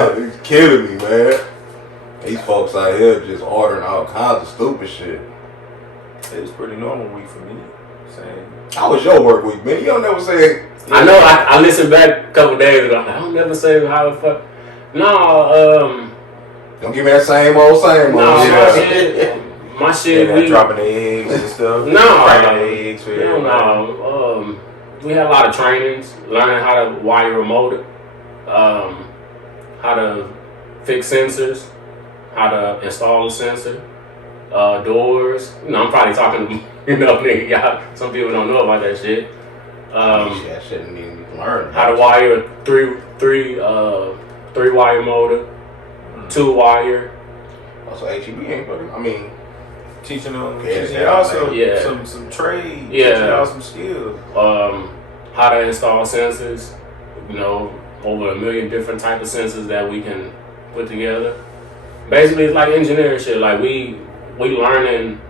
It's killing me, man. These folks out here just ordering all kinds of stupid shit. It was pretty normal week for me. Same. How was your work week, man? You don't never say. I know. I listened back a couple days ago. I don't never say how the fuck. No. Don't give me that same old. No, my shit. Yeah, dropping the eggs and stuff. No. Eggs for No. We had a lot of trainings, learning how to wire a motor, how to fix sensors, how to install a sensor, doors. I'm probably talking to y'all. Some people don't know about that shit. I shouldn't even learn. How to wire a three wire motor, 2-wire. Also, HEB ain't fucking. I mean, teaching them. Yeah, also yeah. some trade. Yeah. Teaching y'all some skills. How to install sensors. Over 1 million different type of sensors that we can put together. Basically, it's like engineering shit. Like we learning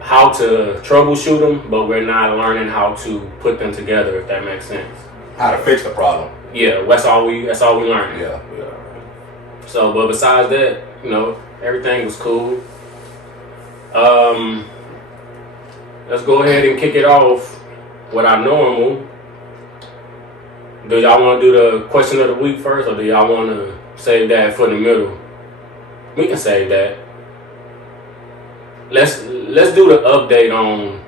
how to troubleshoot them, but we're not learning how to put them together. If that makes sense. how to fix the problem. Yeah, that's all we learned. Yeah. So, but besides that, everything was cool. Let's go ahead and kick it off with our normal. Do y'all want to do the question of the week first, or do y'all want to save that for the middle? We can save that. Let's do the update on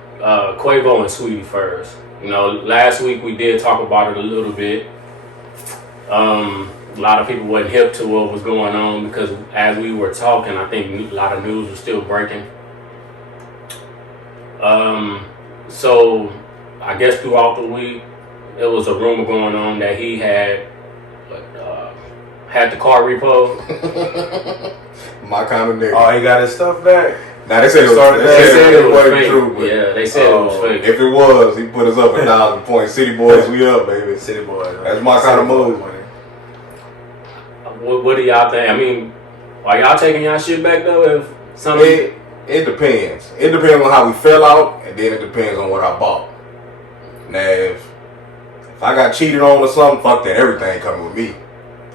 Quavo and Sweetie first. Last week we did talk about it a little bit. A lot of people wasn't hip to what was going on because as we were talking, I think a lot of news was still breaking. So I guess throughout the week, it was a rumor going on that he had the car repo. My kind of nigga. Oh, he got his stuff back. Now they said it wasn't fake. true, but yeah, they said it was fake. If it was, he put us up 1,000 points. City boys, we up, baby. City boys. That's my kind of move. What do y'all think? I mean, are y'all taking y'all shit back though? If something, it depends. It depends on how we fell out, and then it depends on what I bought. Now, if I got cheated on or something, fuck that. Everything coming with me.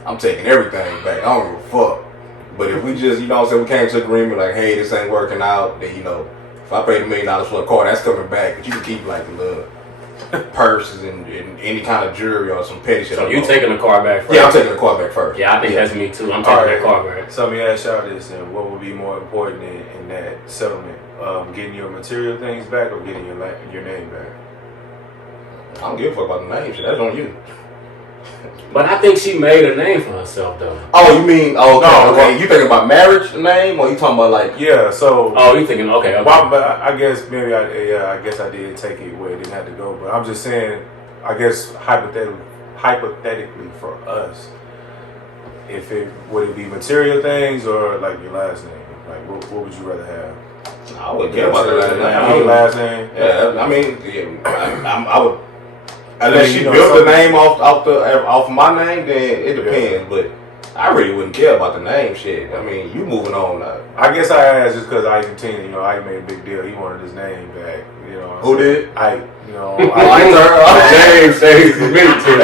I'm taking everything back. I don't give a fuck. But if we just, we came to agreement like, hey, this ain't working out, then, if I paid $1 million for a car, that's coming back. But you can keep like the little purses and any kind of jewelry or some petty shit. So you taking the car back first? Yeah, I'm taking the car back first. Yeah, I think that's me too. I'm taking that car back. So let me ask y'all this, and what would be more important in that settlement? Getting your material things back or getting your name back? I don't give a fuck about the name shit. That's on you. But I think she made a name for herself though. Oh, you mean? Oh, no, okay. You thinking about marriage name, or you talking about like? Yeah. So. Oh, you thinking? Okay. Well, but I guess maybe I guess I did take it where it didn't have to go. But I'm just saying. I guess hypothetically for us, would it be material things or like your last name? Like what would you rather have? I wouldn't care about the last name. Your last name? Yeah, I mean, I would. Unless she built the name off my name, then it depends. Yeah. But I really wouldn't care about the name shit. I mean, you moving on now. I guess I asked just because Ike continued. Ike made a big deal. He wanted his name back. Who did? Ike. Name stays with me too.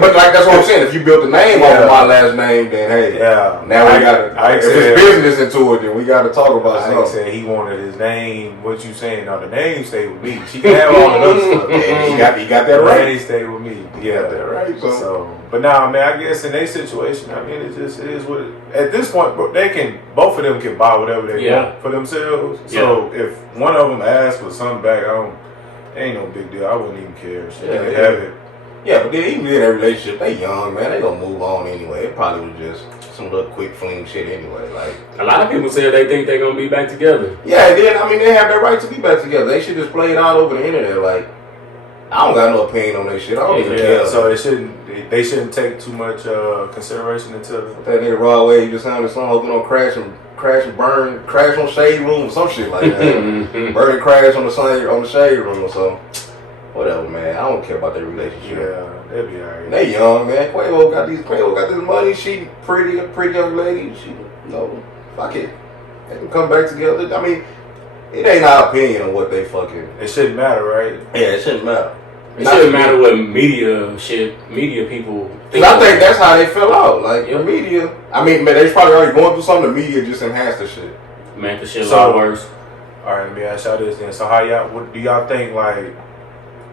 But like that's what I'm saying. If you built the name off of my last name, then hey, now we gotta. If it's business into it, then we gotta talk about something. Ike said he wanted his name. What you saying? No, the name stayed with me. She can have all the other stuff. Yeah, he got that right. The name stayed with me. Yeah, that right. So, but now, man, I guess in their situation, I mean, it is what it. At this point, both of them can buy whatever they want for themselves. So if one of them asks for something back, ain't no big deal. I wouldn't even care. They can have it. Yeah, but then even in that relationship, they young, man. They gonna move on anyway. It probably was just some little quick fling shit anyway. Like a lot of people say they think they're gonna be back together. Yeah, and then they have their right to be back together. They should just play it out over the internet. Like I don't got no opinion on that shit. I don't even care. So they shouldn't take too much consideration into that nigga raw way. He just sounded song hoping on crash and burn, crash on shade room or some shit like that. Burn and crash on the shade room or something. Whatever, man. I don't care about their relationship. Yeah, they'll be alright. They young, man. Quavo got this money. She pretty young lady. She, fuck it. They can come back together. I mean, it ain't our opinion on what they fucking. It shouldn't matter, right? Yeah, it shouldn't matter. It shouldn't matter what media people think. I think that's how they fell out. Like the media, I mean, man, they probably already going through something. The media just enhanced the shit. Make the shit a lot worse. All right, let me ask y'all this then. So what do y'all think, like,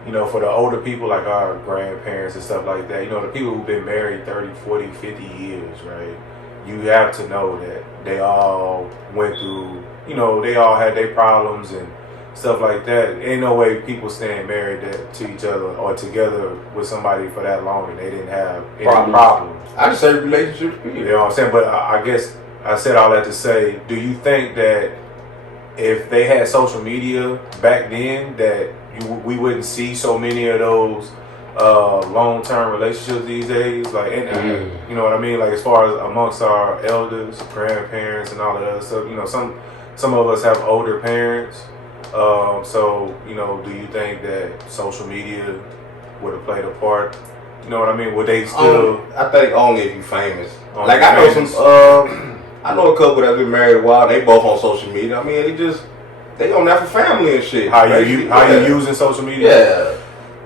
you know, for the older people, like our grandparents and stuff like that, you know, the people who've been married 30, 40, 50 years, right? You have to know that they all went through, you know, they all had their problems and stuff like that. Ain't no way people staying married to each other or together with somebody for that long and they didn't have any problems. I just say relationships. You know what I'm saying? But I guess I said all that to say, do you think that if they had social media back then that we wouldn't see so many of those long-term relationships these days? Like, and you know what I mean? Like, as far as amongst our elders, grandparents, and all of that other stuff, you know, some of us have older parents. So, you know, do you think that social media would have played a part? You know what I mean? Would they still? I think only if you famous. Like I know some. I know a couple that's been married a while. They both on social media. I mean, they on that for family and shit. How you using social media? Yeah.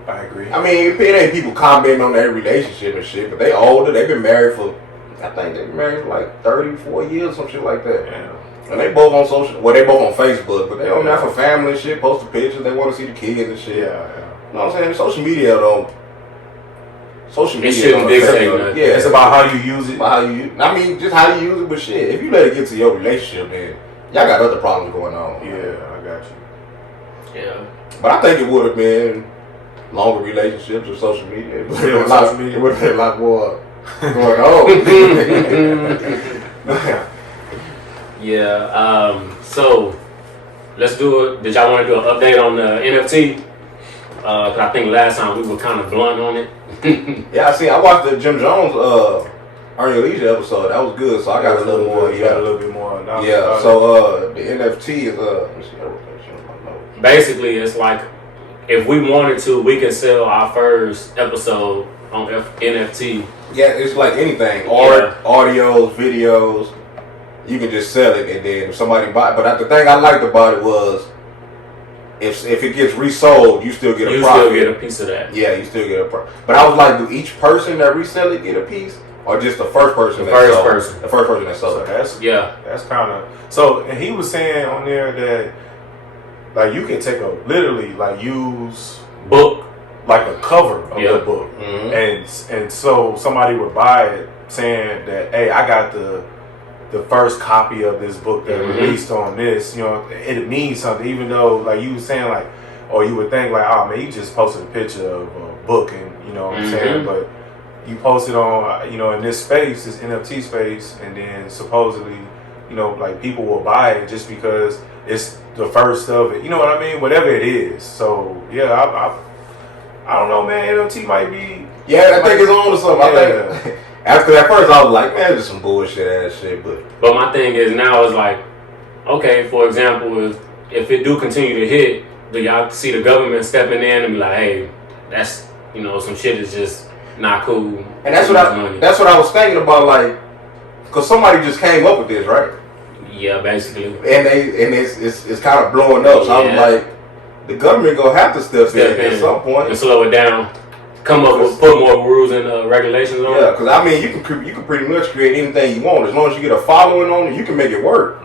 I agree. I mean, it ain't people commenting on their relationship and shit, but they older. They've been married for, I think they've been married for like 34 years, some shit like that. Yeah. And they both on social. Well, they both on Facebook, but they on that for family and shit. Posting pictures. They want to see the kids and shit. Yeah. You know what I'm saying? Social media though. Social media. It shouldn't dictate nothing. Yeah, it's about how you use it. About how you. I mean, just how you use it. But shit, if you let it get to your relationship, then y'all got other problems going on. Yeah, I got you. Yeah. But I think it would have been longer relationships with social media. It would have been a lot more going on. Yeah. So let's do it. Did y'all want to do an update on the NFT? Cause I think last time we were kind of blunt on it. Yeah, I watched the Jim Jones Earn Your Leisure episode. That was good. So I got a little more. You got a little bit more. Yeah. So the NFT is let me see. Basically, it's like if we wanted to, we could sell our first episode on NFT. Yeah, it's like anything. Art, audios, videos. You can just sell it, and then if somebody buy it. But the thing I liked about it was, if it gets resold, you still get a profit. You still get a piece of that. Yeah, you still get a profit. But I was like, do each person that resell it get a piece, or just the first person? The first person that sold it. So that's kind of. So, and he was saying on there that, like, you can take literally use book, like a cover of the book, and so somebody would buy it saying that, hey, I got the first copy of this book that released on this. You know, it means something, even though, like you were saying, like, or you would think like, oh man, you just posted a picture of a book, and you know what I'm saying, but you posted on, you know, in this space, this NFT space, and then supposedly, you know, like people will buy it just because it's the first of it. You know what I mean? Whatever it is. So yeah, I don't know, man. NFT might be. Yeah, I think it's on to something. Yeah. I think. After at first I was like, man, just some bullshit ass shit, but my thing is now is like, okay, for example, if it do continue to hit, do y'all see the government stepping in and be like, hey, that's, you know, some shit is just not cool. And that's what I was thinking about, like, cause somebody just came up with this, right? Yeah, basically. And it's kind of blowing up. So I was like, the government gonna have to step in at some point and slow it down. Come up with put more rules and regulations on it. Yeah, because I mean, you can pretty much create anything you want as long as you get a following on it. You can make it work.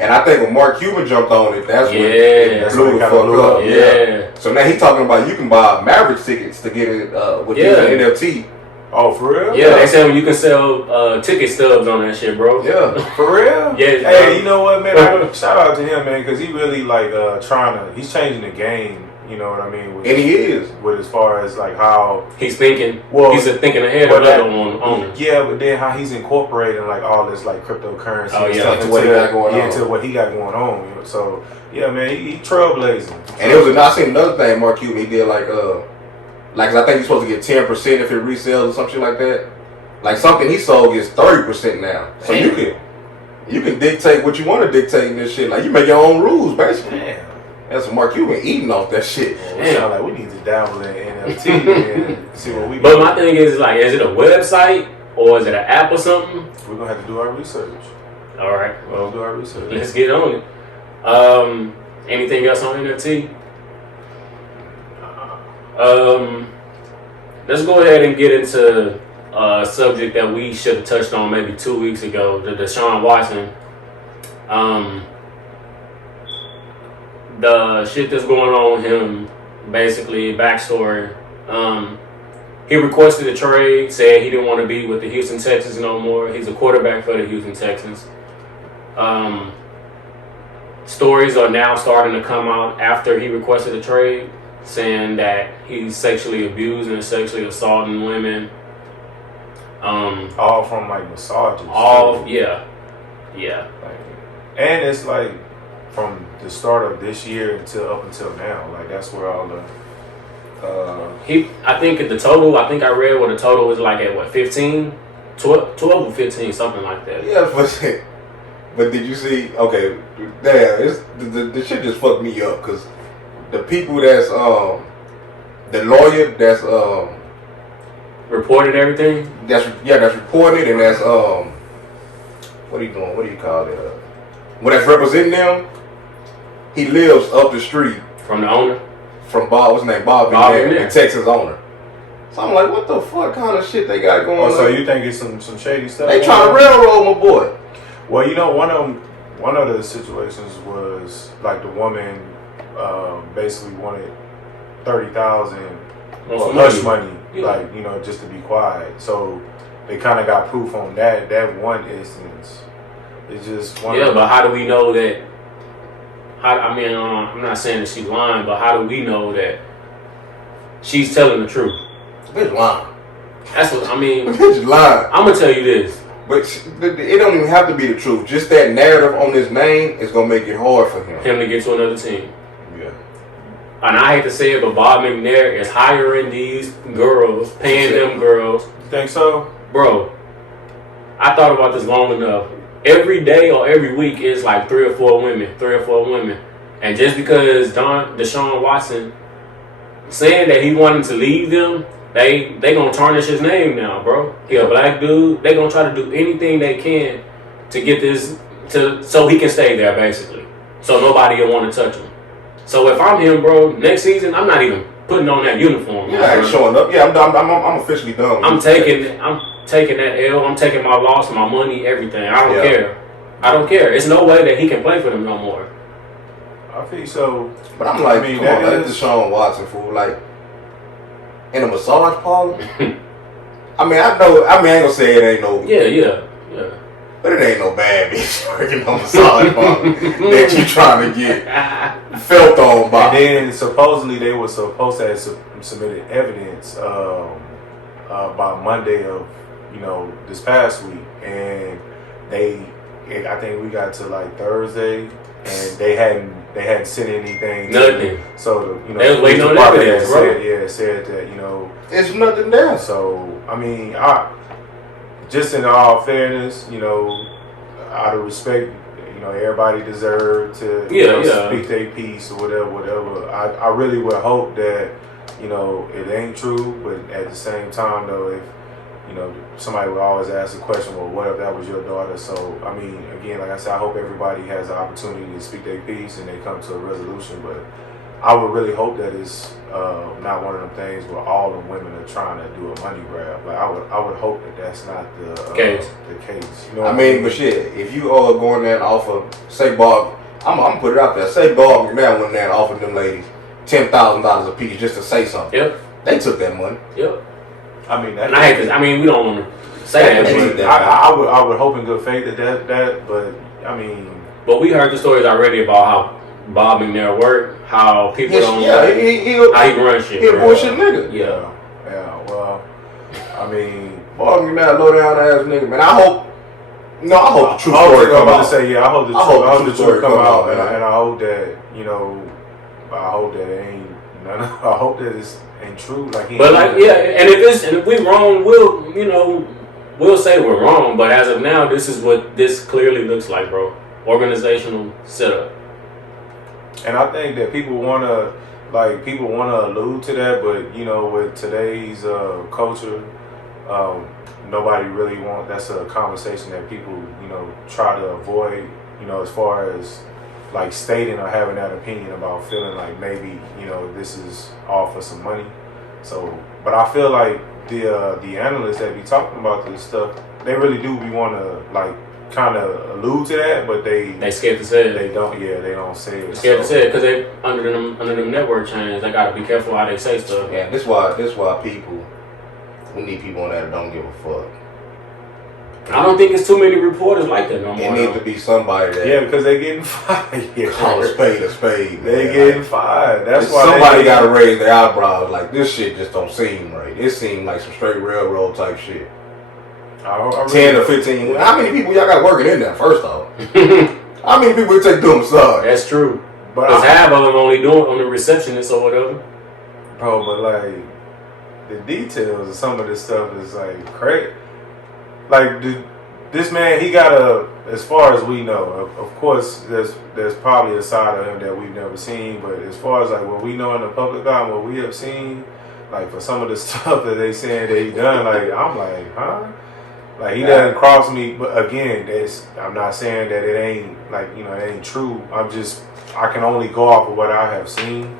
And I think when Mark Cuban jumped on it, that's when it blew the fuck up. Yeah. So now he's talking about you can buy Mavericks tickets to get it with using NFT. Oh, for real? Yeah, they say you can sell ticket stubs on that shit, bro. Yeah, for real? Yeah. Hey, you know what, man? Shout out to him, man, because he really like he's changing the game. You know what I mean? And he is. With as far as like how he's thinking. Well, he's thinking ahead of other owners. Yeah, but then how he's incorporating like all this like cryptocurrency into what he got going on. Into what he got going on. You know? So yeah, man, he trailblazing. And it was I seen another thing Mark Cuban, he did like cause I think he's supposed to get 10% if it resells or some shit like that. Like something he sold gets 30% now. So you can dictate what you want to dictate in this shit. Like you make your own rules basically. Damn. That's what Mark Cuban eating off that shit. Sound like we need to dabble in NFT and see what we. But my thing is like, is it a website or is it an app or something? We're gonna have to do our research. All right, we'll do our research. Let's get on it. Anything else on NFT? Let's go ahead and get into a subject that we should have touched on maybe 2 weeks ago, the Deshaun Watson. The shit that's going on with him, basically, backstory. He requested a trade, said he didn't want to be with the Houston Texans no more. He's a quarterback for the Houston Texans. Stories are now starting to come out after he requested a trade, saying that he's sexually abusing and sexually assaulting women. All from like massages. Yeah. Like, and it's like from the start of this year up until now. Like that's where all the I think the total, I read what the total was like at what, 15? 12 or 15, something like that. Yeah, but did you see? Okay, damn, it's the shit just fucked me up because the people that's the lawyer that's reported everything. That's reported, and that's what are you doing? What do you call it? When that's representing them, he lives up the street from the owner. From Bob, what's his name? Bob McNair, the Texas owner. So I'm like, what the fuck kind of shit they got going on? So you think it's some shady stuff? They trying to railroad my boy. Well, you know, one of the situations was like the woman basically wanted $30,000 hush money, yeah. like, you know, just to be quiet. So they kind of got proof on that one instance. It's just one. Yeah, but how do we know that? I'm not saying that she's lying, but how do we know that she's telling the truth? Bitch lying. That's what I mean. Bitch lying. I'm gonna tell you this. But it don't even have to be the truth. Just that narrative on his name is gonna make it hard for him. Him to get to another team. Yeah. And I hate to say it, but Bob McNair is hiring these girls, paying them girls. You think so? Bro, I thought about this long enough. Every day or every week is like 3 or 4 women. And just because Deshaun Watson saying that he wanted to leave them, they gonna tarnish his name now, bro. He a black dude. They gonna try to do anything they can to get this so he can stay there, basically. So nobody will want to touch him. So if I'm him, bro, next season I'm not even putting on that uniform. Yeah, I ain't showing up. Yeah, I'm officially done. I'm taking that L. I'm taking my loss, my money, everything. I don't care. It's no way that he can play for them no more. I think so. But I'm like, come on, that's Deshaun Watson, fool. Like, in a massage parlor? I ain't gonna say it ain't no... Yeah. But it ain't no bad bitch working on massage parlor that you trying to get felt on by. And then supposedly they were supposed to have submitted evidence by Monday of, you know, this past week. And I think we got to like Thursday and they hadn't sent anything. Nothing. So the, you know, they was waiting on evidence, bro. Said that, you know, it's nothing there. So I mean, just in all fairness, you know, out of respect, you know, everybody deserved to speak their piece or whatever. I really would hope that, you know, it ain't true, but at the same time though, if, you know, somebody would always ask the question, well, what if that was your daughter? So, I mean, again, like I said, I hope everybody has the opportunity to speak their piece and they come to a resolution, but I would really hope that it's not one of them things where all the women are trying to do a money grab. Like, I would hope that that's not the case. You know what I mean? But shit, if you are going there and offer, say Bob, I'm gonna put it out there, say Bob McNair went there and offered them ladies $10,000 a piece just to say something. Yep. They took that money. Yep. I mean, we don't want to say that, but I would hope in good faith that, but I mean. But we heard the stories already about how Bob McNair worked, how people don't. Yeah, how he runs shit. He a bullshit nigga. Yeah. Well, I mean, Bob McNair, low down ass nigga, man. I hope the true story come out. I hope the truth come out, and I hope that, you know, I hope that it ain't. I hope that it ain't true. Like, but like, yeah, and if we wrong, we'll say we're wrong. But as of now, this is what this clearly looks like, bro. Organizational setup. And I think that people wanna allude to that, but you know, with today's culture, nobody really that's a conversation that people, you know, try to avoid. You know, as far as like stating or having that opinion about feeling like maybe, you know, this is all for some money. So, but I feel like the analysts that be talking about this stuff, they really do be want to like kind of allude to that, but they scared to say it. They don't. Yeah, they don't say it. They're scared to say it because they under them network chains. They gotta be careful how they say stuff. Yeah, this why people. We need people on that don't give a fuck. I don't think it's too many reporters like that no more. It needs to be somebody that. Yeah, because they getting fired. Call a spade a spade. They man. getting fired. That's why somebody got to raise their eyebrows. Like, this shit just don't seem right. It seemed like some straight railroad type shit. I really 10 or 15. How many people y'all got working in there? First off, how many people it take doing massage? That's true. Because half of them only doing on the receptionist or whatever. Bro, but like the details of some of this stuff is like crazy. Like this man, he got as far as we know, of course, there's probably a side of him that we've never seen. But as far as like what we know in the public eye, and what we have seen, like for some of the stuff that they saying that he done, like I'm like, huh? Like he doesn't cross me. But again, I'm not saying that it ain't like it ain't true. I can only go off of what I have seen.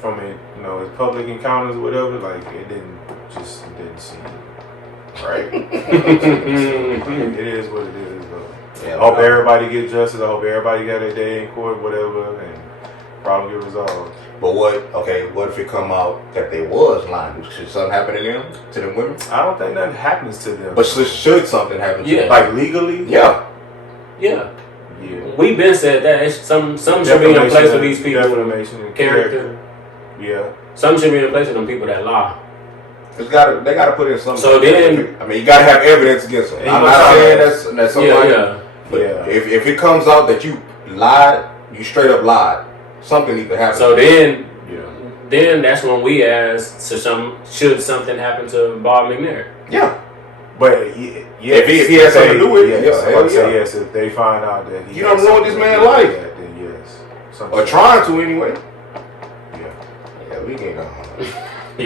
From it, his public encounters or whatever. Like it didn't seem. Right. It is what it is, bro. Yeah, I hope everybody get justice. I hope everybody got their day in court, whatever, and problem get resolved. But what if it come out that they was lying? Should something happen to them, to them women? I don't think nothing happens to them. But should something happen to them? Like legally? Yeah. Yeah. We've been said that some should be in place for these people. Defamation and character. Yeah. Some should be in place for them people that lie. They gotta put in something. So then, I mean, you gotta have evidence against them. I'm not saying that's somebody. But if it comes out that you lied, you straight up lied, something needs to happen. So then that's when we ask, should something happen to Bob McNair? Yeah. But if he has something to do with it, yes. If they find out that he ruined this man's life, then yes. Or trying to anyway. Yeah, we can't go. I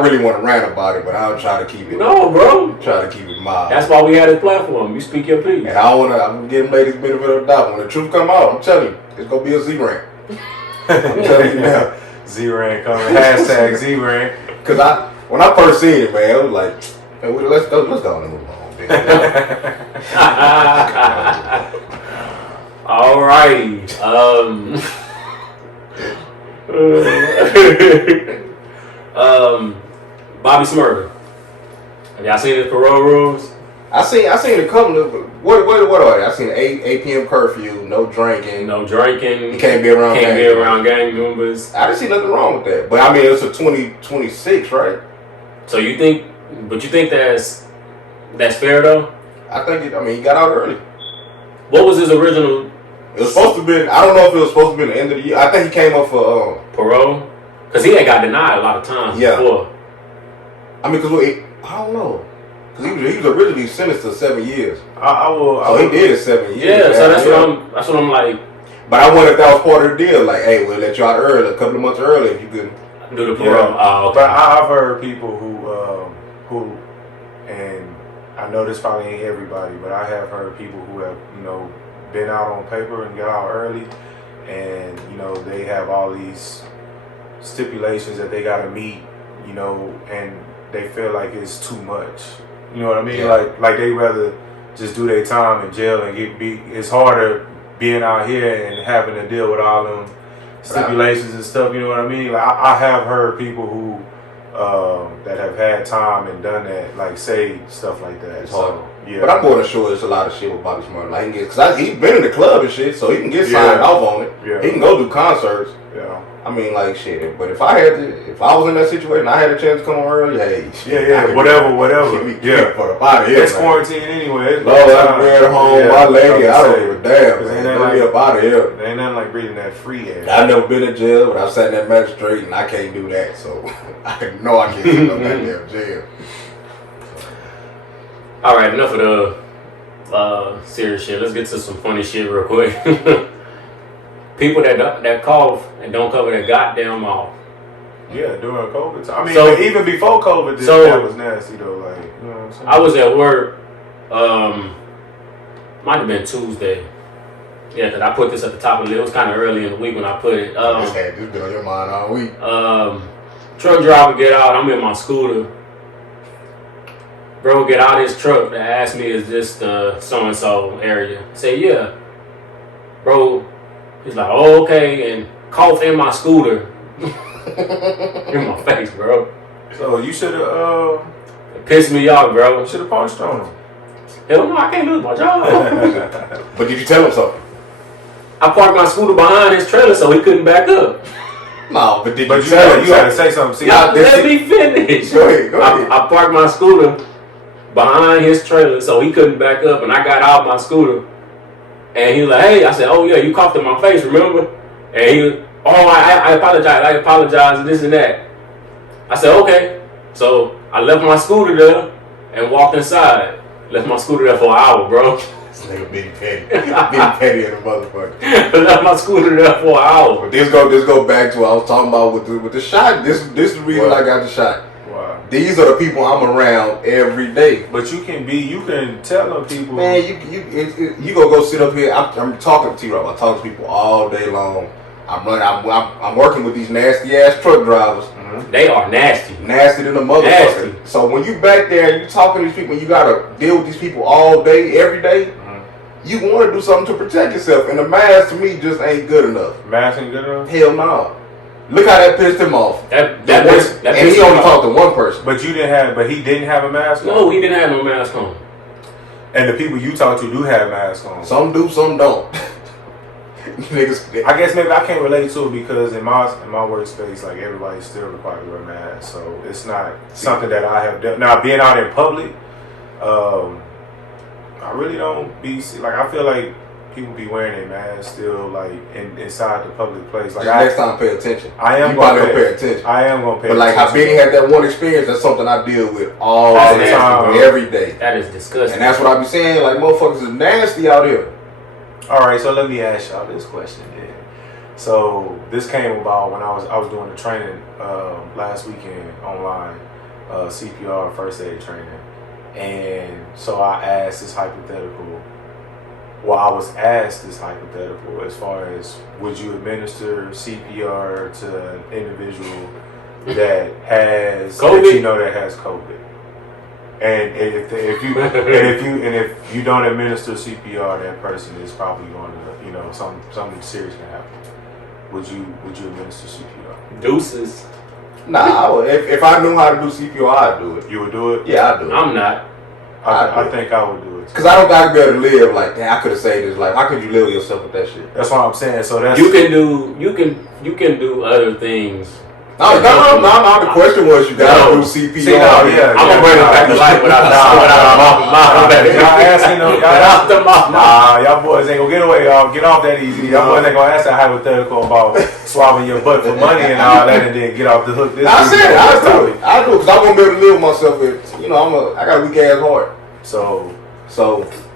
really want to rant about it, but I'll try to keep it. No, bro. Try to keep it mild. That's why we had this platform. You speak your piece. And I'm gonna give them ladies benefit of the doubt. When the truth come out, I'm telling you, it's gonna be a Z-rant. I'm telling you now. Z-rant coming. Hashtag Z-rant. Cause when I first seen it, man, I was like, hey, let's go and move on. All right. Bobby Smurder. Have y'all seen his parole rules? I seen a couple of what are they? I seen an 8 p.m. curfew, no drinking. You can't be around gang members. I didn't see nothing wrong with that. But I mean, it's a 2026, right? So you think that's fair though? I think he got out early. What was his original? It was supposed to be. I don't know if it was supposed to be the end of the year. I think he came up for parole, because he had got denied a lot of times before. I mean, because I don't know, because he was originally sentenced to 7 years. So he did it 7 years. Yeah, so that's what I'm like. But I wonder if that was part of the deal. Like, hey, we'll let you out early, a couple of months early, if you could do the parole. Yeah. Okay. But I've heard people who, and I know this probably ain't everybody, but I have heard people who have, been out on paper and got out early, and they have all these stipulations that they got to meet, and they feel like it's too much. You know what I mean? Yeah. Like they rather just do their time in jail and it's harder being out here and having to deal with all them stipulations and stuff. You know what I mean? Like I have heard people who that have had time and done that, like say stuff like that. It's hard. Yeah. But I'm more than sure there's a lot of shit with Bobby Smurder. Like because he's been in the club and shit, so he can get signed off on it. Yeah. He can go do concerts. Yeah. I mean, like shit. But if I was in that situation, I had a chance to come on early. Hey, shit, whatever. For the body here. It's quarantine anyway. Lord, I'm at home. My lady, I don't give a damn. Man, get me up out of here. There ain't nothing like breathing that free air. I've never been in jail, but I've sat in that magistrate, and I can't do that. So I know I can't sit in that damn jail. All right, enough of the serious shit. Let's get to some funny shit real quick. People that cough and don't cover their goddamn mouth. Yeah, during COVID time. I mean, even before COVID, that was nasty though. Like, you know what I'm saying? I was at work. Might have been Tuesday. Yeah, because I put this at the top of the list. It was kind of early in the week when I put it. This been on your mind all week. Truck driver get out. I'm in my scooter. Bro get out his truck to ask me, is this the so-and-so area? I say, yeah. Bro, he's like, oh, okay, and cough in my scooter. In my face, bro. So you should have It pissed me off, bro. should have punched on him. Hell no, I can't lose my job. But did you tell him something? I parked my scooter behind his trailer so he couldn't back up. No, but did But you you tell had, him you had to something? say something. See, Let me finish. Go ahead. I parked my scooter behind his trailer so he couldn't back up, and I got out my scooter. And he was like, hey, I said, oh yeah, you coughed in my face, remember? And he was, oh, I apologize, and this and that. I said, okay. So I left my scooter there and walked inside. Left my scooter there for an hour, bro. This nigga big petty. Big petty in the motherfucker. Left my scooter there for an hour. But this go back to what I was talking about with the shot. This is the reason I got the shot. wow. These are the people I'm around every day. But you can tell them people. Man, you gonna go sit up here. I'm talking to T-Rob. I talk to people all day long. I'm working with these nasty ass truck drivers. They are nasty. Nasty than a motherfucker. Nasty. So when you back there and you talking to these people, you gotta deal with these people all day, every day. You want to do something to protect yourself, and the mask to me just ain't good enough. Mask ain't good enough. Hell no. Look how that pissed him off. That and pissed he him only off. talked to one person. But he didn't have a mask on. No, he didn't have no mask on. And the people you talk to do have masks on. Some do, some don't. Niggas, I guess maybe I can't relate to it because in my workspace, like everybody's still required to wear masks, so it's not something that I have done. Now being out in public, I really don't be like I feel like people be wearing their masks still like inside the public place. Like next time pay attention. I am you gonna probably pay attention. I am gonna pay But like attention. how Benny had that one experience, that's something I deal with all That's the nasty, time, bro. every day. That is disgusting. And that's what I be saying, like motherfuckers is nasty out here. All right, so let me ask y'all this question then. So this came about when I was doing the training last weekend online, CPR first aid training, and so I asked this hypothetical. Well, I was asked this hypothetical as far as would you administer CPR to an individual that has COVID? that you know that has COVID. And if you don't administer CPR, that person is probably going to, something serious can happen. Would you administer CPR? Deuces. Nah, I would, if I knew how to do CPR, I'd do it. You would do it? Yeah, I'd do it. I'm not. I think I would do it. Because I don't think I'd be able to live like, damn, I could have saved his life. How could you live with yourself with that shit? That's what I'm saying. So that's You can do other things. No. The question was you gotta do CPR. See, no, yeah, I'm gonna bring it back to life without y'all boys ain't gonna get away. Get off that easy. Y'all boys ain't gonna ask that hypothetical about swapping your butt for money and all that, and then get off the hook. I said I do it. I do it because I'm gonna be able to live with myself. With, I got a weak ass heart. So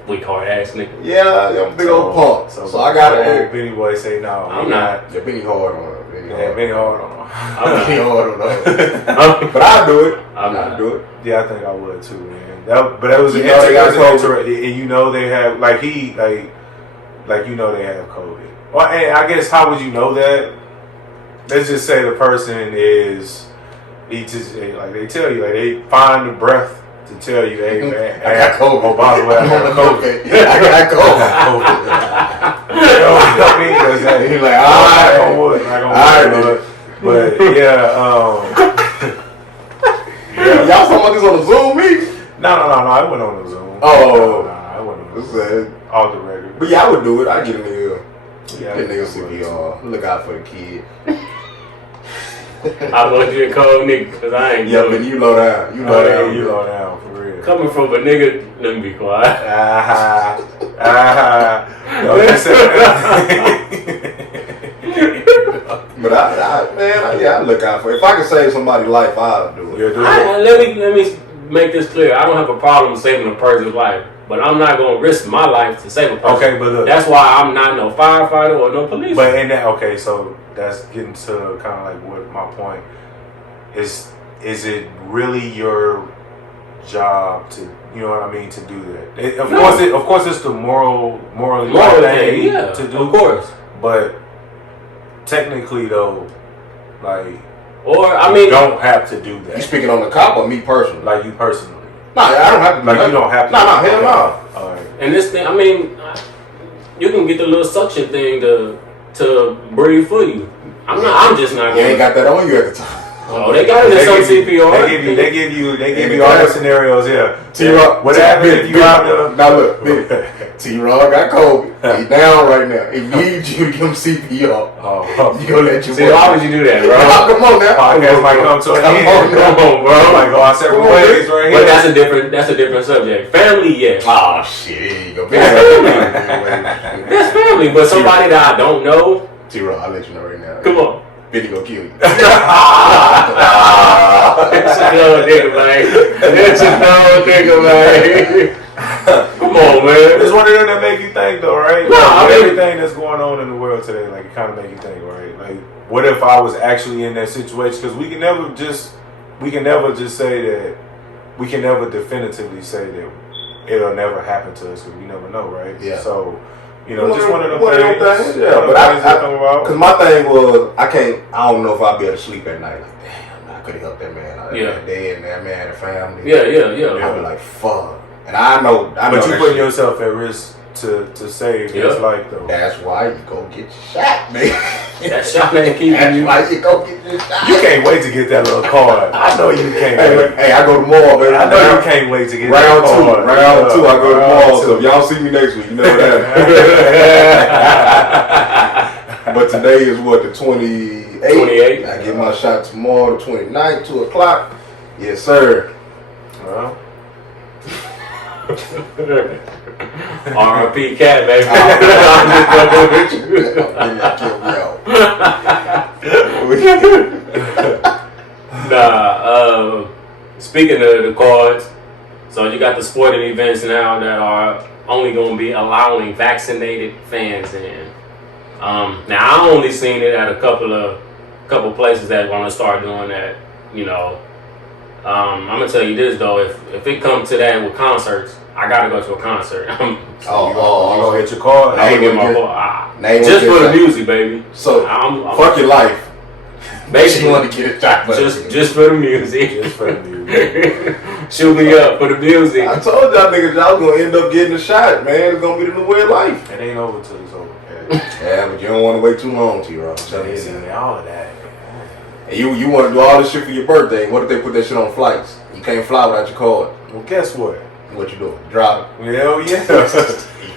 weak hard ass nigga. yeah, I'm a big old punk. So I gotta. Benny boy say no. I'm not. Yeah, Benny hard on it. Benny hard on him. Benny hard on it. But I do it. I do it. Yeah, I think I would too, man. But that was They got COVID. and they have they have COVID. Well, and I guess how would you know that? Let's just say the person is they tell you they find the breath to tell you, hey man, I got COVID. Oh, by the way, I got COVID. I got COVID. You know what I mean? He's like, all right. But yeah, y'all talking about this on the Zoom meeting? No, I went on the Zoom. Oh, I went on the Zoom. All the regular. But yeah, I would do it. I get in here. Yeah, Get niggas CPR. Look out for the kid. I want you a cold nigga because I ain't Yeah, doing but it. you low down. You low down. You low down for real. Coming from a nigga, let me be quiet. But I look out for it. If I can save somebody's life, I'll do it. You'll do it. Let me make this clear. I don't have a problem saving a person's life, but I'm not gonna risk my life to save a person. Okay, but look, That's why I'm not no firefighter or no police. but in that, okay, so that's getting to kind of like what my point is. Is it really your job to, you know what I mean, to do that? Of course, it's the morally right thing yeah, to do. of course. But technically, though, like Or I mean, don't have to do You that. speaking on the cop or me personally? Like you personally. Nah, I don't have to. Like you don't have to. Nah, hell no. All right. and this thing, I mean, you can get the little suction thing to breathe for you. I'm just not. You ain't got that on you at the time. Oh, they got it in some CPR. They give you all the scenarios here. T-Rock, What happened if you out there? Now look, T-Rock got COVID. He down right now. He needs you to give him CPR. Oh, You gonna let your See, boy- why would you do that, bro? Come on now. podcast might come to an end. Come on, bro. Might go our separate Come on, ways right But here. that's a different subject. Family, yes. Oh shit, here you go. That's family, but somebody that I don't know. T-Rock, I'll let you know right now. Come on. 50 gonna kill you. It's a dumb nigga, man. It's a dumb nigga, man. Come on, man. It's one of them that make you think, though, right? No, Like, I mean- everything that's going on in the world today, like it kind of make you think, right? Like, what if I was actually in that situation? Because we can never just say that. We can never definitively say that it'll never happen to us because we never know, right? Yeah. So, just one of them things. Yeah, One of but them things that come about. cause my thing was, I don't know if I'll be able to sleep at night. Like, damn, I could have helped that man out. Yeah. That day and that man had a family. Yeah. I'll be like, fuck. And I know But you that putting shit. yourself at risk to save his life, though. That's why you go get your shot, man. That shot ain't keeping That's you. why you go get your shot. You can't wait to get that little card. I know you can't wait. Hey, I go tomorrow, baby. I know you can't wait to get Round that two, card. round two. I go tomorrow. Round So if y'all see me next week, you know that. But today is what, the 28th? 28th. I get my shot tomorrow, the 29th, 2 o'clock. Yes, sir. Well, R.I.P. Cat, baby. Speaking of the cards, so you got the sporting events now that are only going to be allowing vaccinated fans in. Now I only seen it at a couple places that want to start doing that. I'm gonna tell you this though, if it comes to that with concerts, I gotta go to a concert. you gonna hit your card? I ain't get my card. Just for the music, baby. So I'm fuck your life. You basically want to get a shot, just for the music. Just for the music. Shoot me up for the music. I told y'all niggas y'all gonna end up getting a shot, man. It's gonna be the new way of life. It ain't over till it's over. Yeah, but you don't want to wait too long, T-Rock. I'm telling you. See, all of that. And you want to do all this shit for your birthday. What if they put that shit on flights? You can't fly without your card. Well, guess what? What you doing? Driving. Hell yeah. You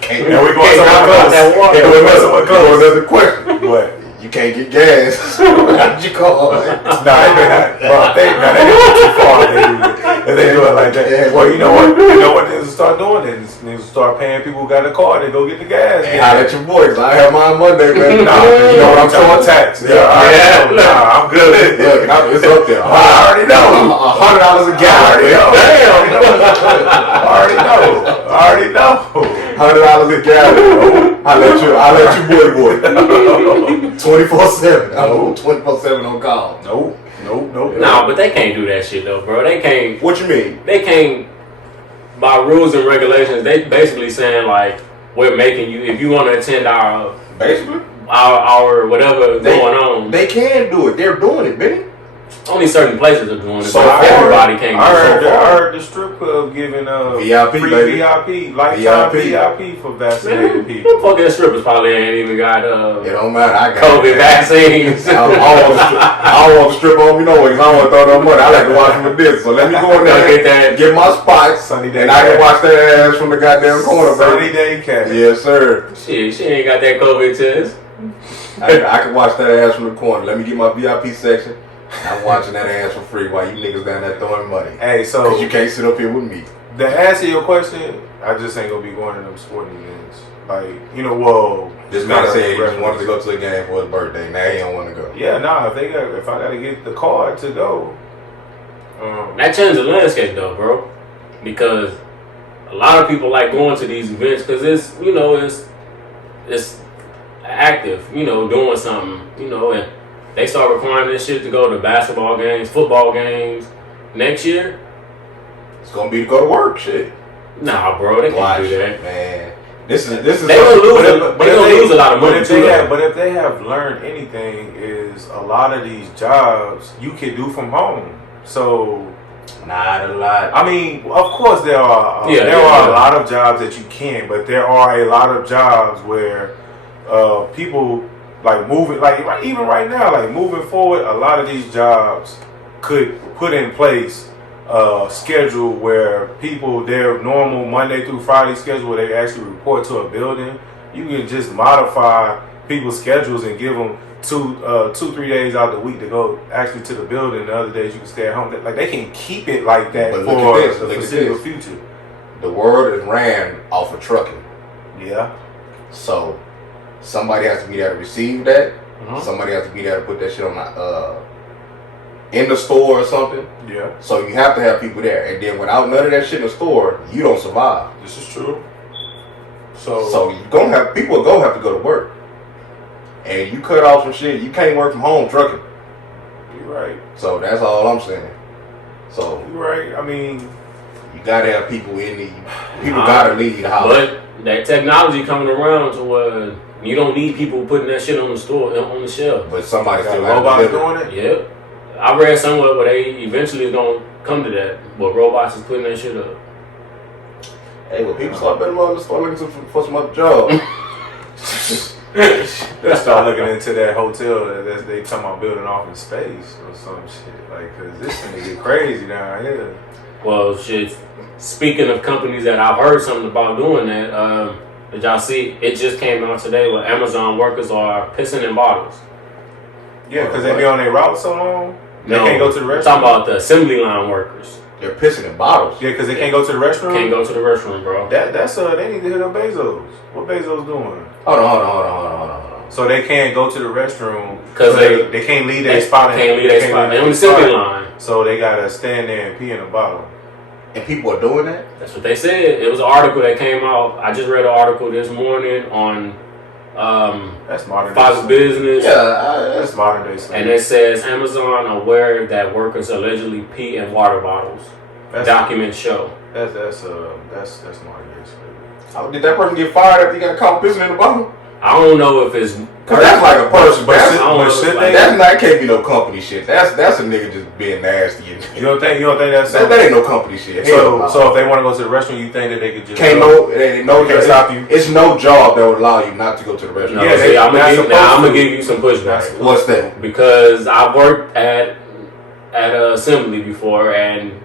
can't. And we going Can't somewhere drive close. that water. And we going somewhere close. Another question. What? You can't get gas without your card. Nah, they not. Bro, they go too far. If they do it like that. Yeah. Well, you know what? You know what niggas will start doing? Niggas will start paying people who got a car to go get the gas. Hey, I let your boys. I have mine Monday, man. Nah, you know what I'm talking tax. Yeah, Nah, I'm good. Look, it's up there. I already know. $100 a gallon. I already know. $100 a gallon. I let you boy. 24/7. I'm 24/7 on call. Nope. Nah, but they can't do that shit though, bro. They can't. What you mean? They can't. By rules and regulations, they basically saying like we're making you if you want to attend Basically, our whatever going on. They can do it. They're doing it, Benny. Only certain places are doing it, So but everybody can't do it. I heard the strip club giving VIP, free baby. VIP, lifetime VIP for vaccinated Man, people. them fucking strippers probably ain't even got It don't matter. I got COVID it. vaccines. I don't want to strip on me no way 'cause I don't want to throw no money. I like to watch them with this. So let me go in there, get my spots, Sunny day and I can cat. watch that ass from the goddamn corner, Sunny baby. day cat. Yes, sir. Shit, she ain't got that COVID test. I can watch that ass from the corner. Let me get my VIP section. I'm watching that ass for free while you niggas down there throwing money. Hey, so Cause you can't sit up here with me. to answer your question, I just ain't gonna be going to them sporting events. Like, This man said he just wanted to go to a game for his birthday. Now he don't want to go. Yeah, nah. If I gotta get the card to go, That changed the landscape though, bro. Because a lot of people like going to these events because it's active, doing something, and they start requiring this shit to go to basketball games, football games next year. It's gonna be to go to work, shit. Nah, bro, they can't Watch do it, that. man. This is They gonna lose a lot of money too. But if they have learned anything, is a lot of these jobs you can do from home. So not a lot. I mean, of course there are a lot of jobs that you can, but there are a lot of jobs where people like moving, like even right now, like moving forward, a lot of these jobs could put in place a schedule where people, their normal Monday through Friday schedule, where they actually report to a building. You can just modify people's schedules and give them 2-3 days out the week to go actually to the building. The other days you can stay at home. Like they can keep it like that But for the foreseeable future. The world is ran off of trucking. Yeah. So somebody has to be there to receive that. Mm-hmm. Somebody has to be there to put that shit on in the store or something. Yeah. So you have to have people there, and then without none of that shit in the store, you don't survive. This is true. So you gonna have people gonna have to go to work, and you cut off some shit. You can't work from home trucking. You're right. So that's all I'm saying. So you're right. I mean, you gotta have people in the people gotta leave the house. But that technology coming around to where you don't need people putting that shit on the store on the shelf. But somebody still robots doing it. Yep. I read somewhere where they eventually don't come to that, but robots is putting that shit up. Hey, well, people start looking for some other job. They start looking into that hotel that they talking about building off in space or some shit. Like, cause this thing get crazy down here. Well, shit. Speaking of companies that I've heard something about doing that, did y'all see? It just came out today where Amazon workers are pissing in bottles. Yeah, because they be on their route so long. They can't go to the restroom. I'm talking about the assembly line workers. They're pissing in bottles. Yeah, because they can't go to the restroom. Can't go to the restroom, bro. That's they need to hit up Bezos. What Bezos doing? Hold on. So they can't go to the restroom because they can't leave their spot. Can't leave their spot. They're on the assembly line. So they gotta stand there and pee in a bottle. And people are doing that? That's what they said. It was an article that came out. I just read an article this morning on that's modern Fox Business. Yeah, that's modern day slavery. And it says Amazon aware that workers allegedly pee in water bottles. Documents show. That's modern day slavery. Did that person get fired after he got caught pissing in the bottle? I don't know if it's cause that's like a person. That can't be no company shit. That's a nigga just being nasty. You don't think that's that ain't no company shit. So if they want to go to the restaurant, you think that they could just can't stop you? It's no job that would allow you not to go to the restaurant. No, see, I'm gonna give you some pushback. What's that? Because I worked at an assembly before, and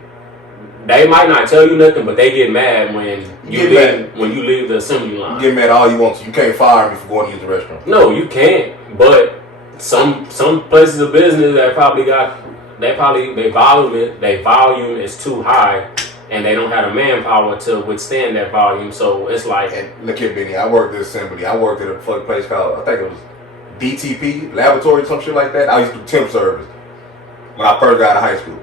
they might not tell you nothing, but they get mad when you leave the assembly line. You get mad all you want to. You can't fire me for going to use the restroom. No, you can't. But some places of business that probably their volume is too high, and they don't have the manpower to withstand that volume. So it's like, and look here, Benny. I worked at assembly. I worked at a fucking place called, I think it was DTP Laboratory, some shit like that. I used to do temp service when I first got out of high school.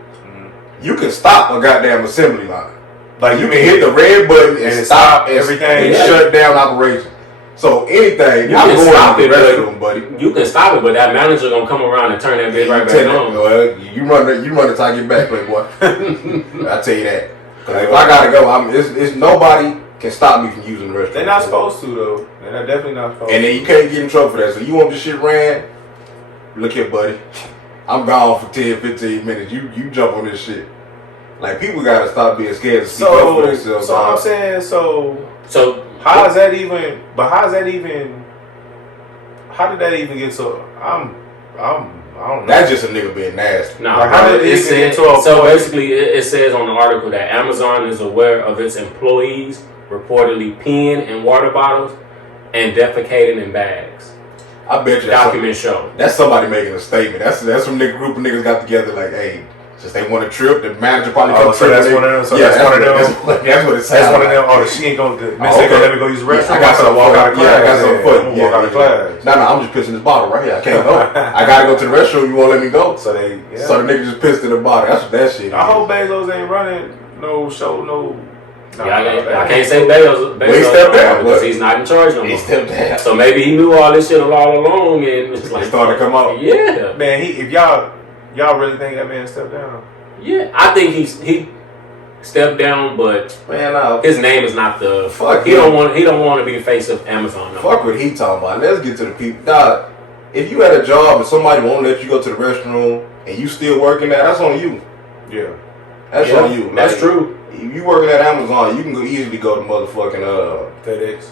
You can stop a goddamn assembly line. Like you can hit the red button and stop everything and shut down operation. So anything, you I'm can going stop to it, the restroom, buddy. You can stop it, but that manager gonna come around and turn that bitch right back on. Well, you run the time you get back, playboy. I tell you that. Because if I gotta go, it's nobody can stop me from using the restroom. They're not supposed to though. They're definitely not supposed to. And then you can't get in trouble for that. So you want this shit ran? Look here, buddy. I'm gone for 10, 15 minutes. You jump on this shit. Like, people gotta stop being scared to speak up for themselves. So I'm saying, so how did that even get so I don't know. That's just a nigga being nasty. No, like, how did it even get to a so basically it says on the article that Amazon is aware of its employees reportedly peeing in water bottles and defecating in bags. I bet you documents show. That's somebody making a statement. That's some nigga group of niggas got together like, hey, since they want a trip, the manager probably come so that's one of them. So yeah, that's one of them. That's what it sounds That's one of them. Oh, she ain't gonna. Miss ain't gonna let me go use the restroom. I got some walk out of class. Yeah, I got some foot. Walk out of class. No, I'm just pissing this bottle right here. I can't go. I gotta go to the restroom. You won't let me go. So the nigga just pissed in the bottle. That's what that shit. I hope Bezos ain't running no show, no. I can't say Bezos he stepped down because he's not in charge no more. He stepped down. So maybe he knew all this shit all along, and it's like started to come out. Yeah, man. If y'all really think that man stepped down? Yeah, I think he step down, but man, his name is not the fuck. He don't want to be the face of Amazon. No. Fuck what he talking about. Let's get to the people. Dog, if you had a job and somebody won't let you go to the restroom and you still working there, that's on you. Yeah. That's on you. Like, that's true. If you working at Amazon, you can easily go to motherfucking FedEx.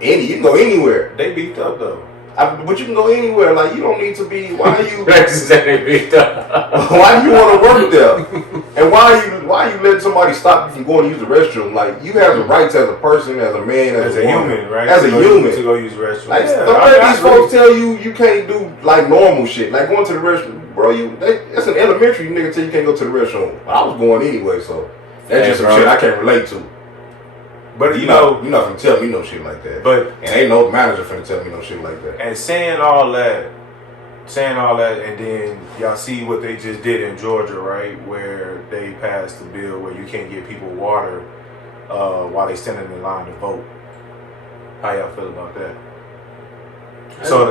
You can go anywhere. They beefed up though. But you can go anywhere. Like, you don't need to be. Why are you? They beefed up. Why do you want to work there? And why are you letting somebody stop you from going to use the restroom? Like, you have the rights as a person, as a man, as a woman, human, right? As a human to go use the restroom. Like, don't let these folks tell you can't do like normal shit, like going to the restroom, bro. That's an elementary nigga tell you can't go to the restroom. I was going anyway, so that's just some shit I can't relate to. But you're not gonna tell me no shit like that. But and ain't no manager finna tell me no shit like that. And saying all that, and then y'all see what they just did in Georgia, right? Where they passed the bill where you can't give people water while they standing in line to vote. How y'all feel about that? So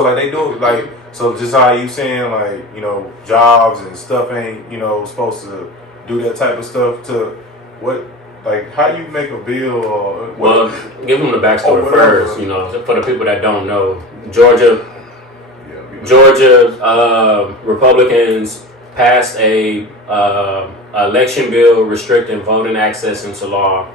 like they do like so just how you saying like, you know, jobs and stuff ain't, you know, supposed to do that type of stuff to what. Like, how you make a bill or... Well, give them the backstory first, you know, for the people that don't know. Georgia Republicans passed a election bill restricting voting access into law.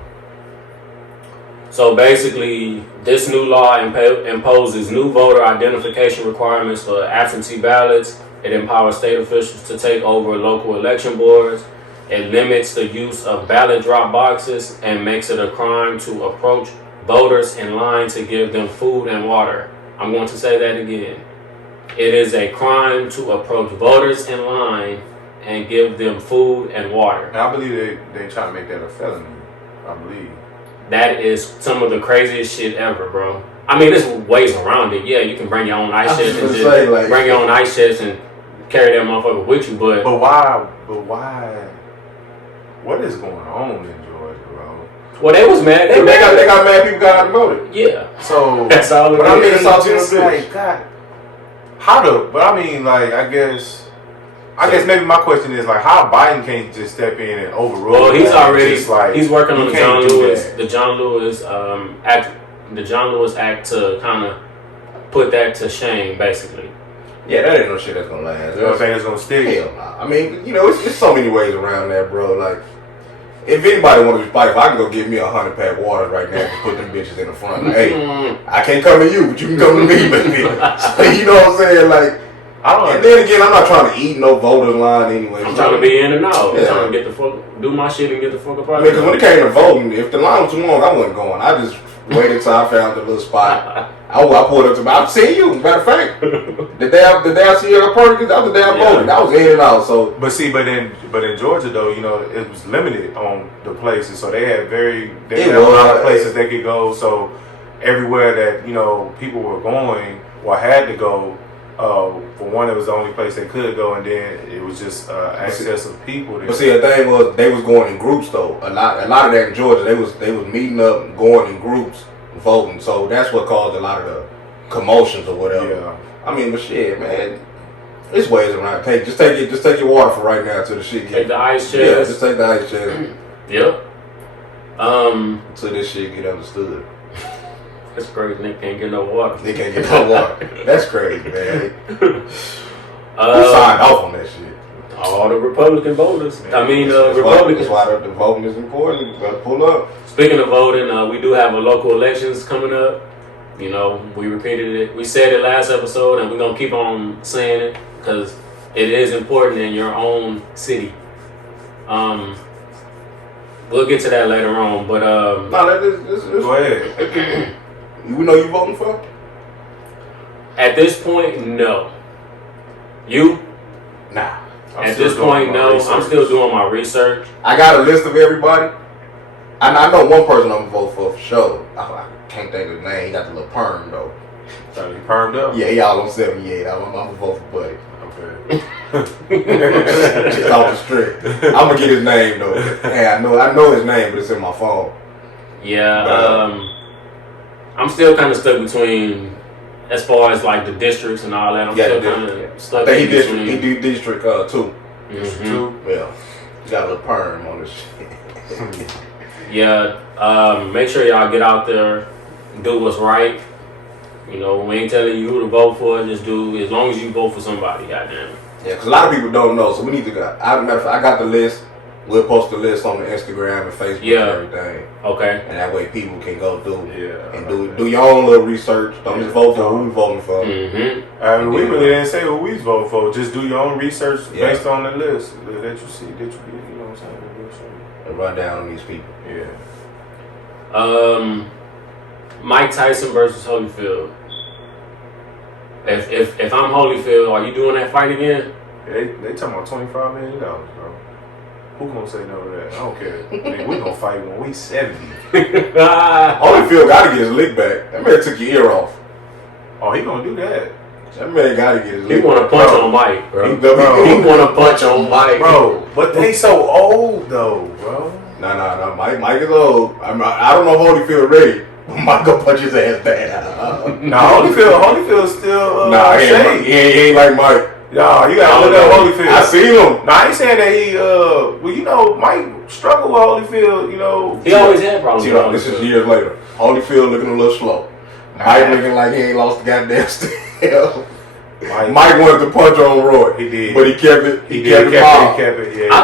So basically, this new law imposes new voter identification requirements for absentee ballots. It empowers state officials to take over local election boards. It limits the use of ballot drop boxes and makes it a crime to approach voters in line to give them food and water. I'm going to say that again. It is a crime to approach voters in line and give them food and water. And I believe they try to make that a felony. I believe. That is some of the craziest shit ever, bro. I mean, there's ways around it. Yeah, you can bring your own ice chest and bring your own ice chest and carry that motherfucker with you, but why? What is going on in Georgia, bro? Well, they was mad. They got mad people got out and voted. Yeah. So that's all it is. But I mean, it's all just like, God, but I mean, like, I guess maybe my question is like, how Biden can't just step in and overrule? Well, he's already like, he's working on the John Lewis Act to kind of put that to shame, basically. Yeah, that ain't no shit that's gonna last. You know what I'm saying? It's gonna stick. Hell nah. I mean, you know, it's so many ways around that, bro. Like, if anybody wants to be fight, if I can go get me 100-pack water right now and put them bitches in the front. Like, hey, I can't come to you, but you can come to me, baby. So, you know what I'm saying? Like, and then again, I'm not trying to eat no voters line anyway. I'm trying to be in and out. I'm trying to get the fuck, do my shit and get the fuck up out. Because when it came to voting, if the line was too long, I wasn't going. I just waited till I found the little spot. I pulled up to me. I've seen you. Matter of fact, the day I see you at Perkins, that was the day I voted. I was in and out. So, but in Georgia though, you know, it was limited on the places. So they had a lot of places they could go. So everywhere that, you know, people were going or had to go, for one, it was the only place they could go, and then it was just access of people. But see, the thing was, they was going in groups though. A lot of that in Georgia, they was meeting up, and going in groups, voting. So that's what caused a lot of the commotions or whatever. Yeah. I mean, but shit, man, there's ways around. Just take your water for right now till the shit take the ice chest. Yeah, just take the ice chest. Yep. Till this shit get understood. That's crazy. They can't get no water. They can't get no water. That's crazy, man. Who signed off on that shit? All the Republican voters. Man, I mean, Republicans. That's why the voting is important. You gotta pull up. Speaking of voting, we do have a local elections coming up. You know, we repeated it. We said it last episode, and we're gonna keep on saying it because it is important in your own city. We'll get to that later on, but go ahead. You know you voting for? At this point, no. You? Nah. At this point, no. I'm still doing my research. I got a list of everybody. I know one person I'm gonna vote for sure. I can't think of his name. He got the little perm though. So he permed up? Yeah, he all on 78. I'm gonna vote for Buddy. Okay. Just off the strip. I'm gonna get his name though. Hey, I know his name, but it's in my phone. Yeah. I'm still kind of stuck between, as far as like the districts and all that. I'm still kind of stuck. I think he do district 2. District 2. Yeah. You got a little perm on this shit. Yeah, make sure y'all get out there, do what's right. You know, we ain't telling you who to vote for. Just do as long as you vote for somebody. Goddamn it. Yeah, because a lot of people don't know, so we need to go. I got the list. We'll post the list on the Instagram and Facebook and everything. Okay. And that way people can go through and right. do your own little research. Don't just vote for who you voting for. Mm-hmm. I mean, we really didn't say who we vote for. Just do your own research based on the list that you see, that you get. You know what I'm saying? And run down on these people. Yeah. Mike Tyson versus Holyfield. If I'm Holyfield, are you doing that fight again? They talking about $25 million, bro. Who gonna say no to that? I don't care. Man, we gonna fight when we 70. Holyfield got to get his lick back. That man took your ear off. Oh, he gonna do that. That man got to get his lick He want to punch on Mike, bro. He want to punch on Mike, bro. But they so old though, bro. Nah. Mike is old. I don't know if Holyfield ready. Mike gonna punch his ass back. Nah, Holyfield's still he ain't like Mike. Nah, you gotta look at Holyfield. I seen him. Nah, I ain't saying that he well, you know, Mike struggled with Holyfield, you know. He always had problems with Holyfield. This is years later. Holyfield looking a little slow. Mike looking like he ain't lost the goddamn steel. Mike wanted to punch on Roy. He did. But he kept it. He kept it. Yeah, I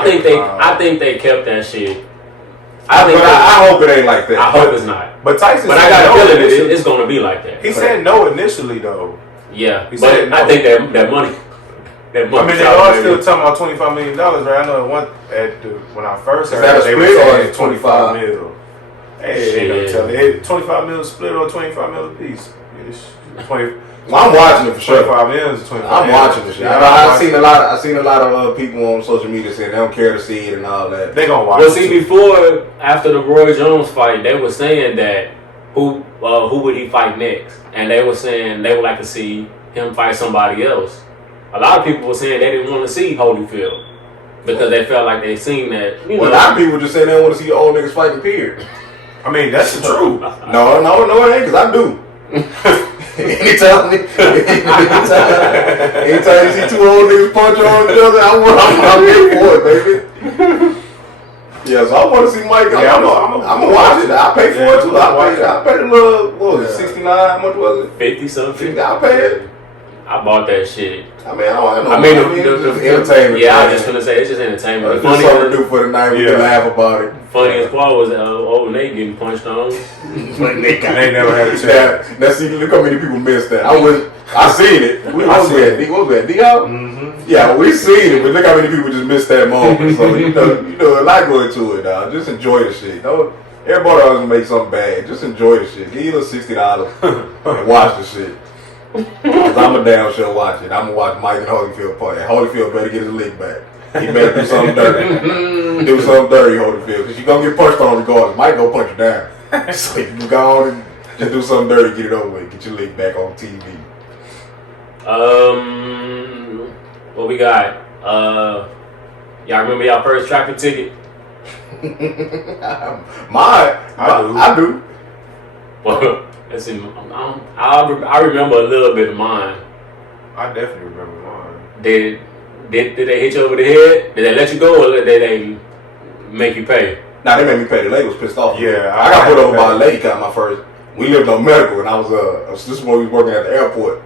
think they kept that shit. I hope it ain't like that. I hope it's not. But Tyson. But I got a feeling it's gonna be like that. He said no initially though. Yeah, he said no. I think that money. I mean, they are still talking about $25 million, right? I know when I first heard that they were saying 25 mil. Hey, they don't tell it. 25 mil split or 25 mil a piece. It's 20. Well, I'm watching it for sure. 25 mil is 25. I'm watching this shit. I've seen a lot of people on social media saying they don't care to see it and all that. They gonna watch. Well, see, before after the Roy Jones fight, they were saying that who would he fight next, and they were saying they would like to see him fight somebody else. A lot of people were saying they didn't want to see Holyfield because they felt like they seen that. A lot of people just saying they don't want to see old niggas fighting. Period. I mean, that's the truth. No, it ain't, because I do. anytime you see two old niggas punch on each other, I'm here for it, baby. Yeah, so I want to see Mike. Yeah, I'm gonna watch it. I pay for it too. I paid a little, what was it, 69? How much was it? 50 something. I paid it. I bought that shit. I mean, I don't know. The entertainment. Yeah, I was just gonna say it's just entertainment. It's just something to do for the night. We can laugh about it. Funniest part was old Nate getting punched on. They never had a chance. Now see, look how many people missed that. I seen it. What was that? D-Hop? Mm-hmm. Yeah, we seen it, but look how many people just missed that moment. So you know, a lot going to it, dog. Just enjoy the shit. Don't everybody always make something bad. Just enjoy the shit. Give you a little $60 and watch the shit. Cause I'm a damn sure watch it. I'm gonna watch Mike and Holyfield play. And Holyfield better get his lick back. He better do something dirty. Do something dirty, Holyfield. Cause you gonna get punched on regardless. Mike gonna punch you down. So you go on and just do something dirty, get it over with. Get your lick back on TV. What we got? Y'all remember y'all first traffic ticket? I do. Well, let's see. I remember a little bit of mine. I definitely remember mine. Did they hit you over the head? Did they let you go, or did they make you pay? Nah, they made me pay. The lady was pissed off. Yeah, I got put over by a lady. Got my first. We lived on Medical, and I was this is when we was working at the airport.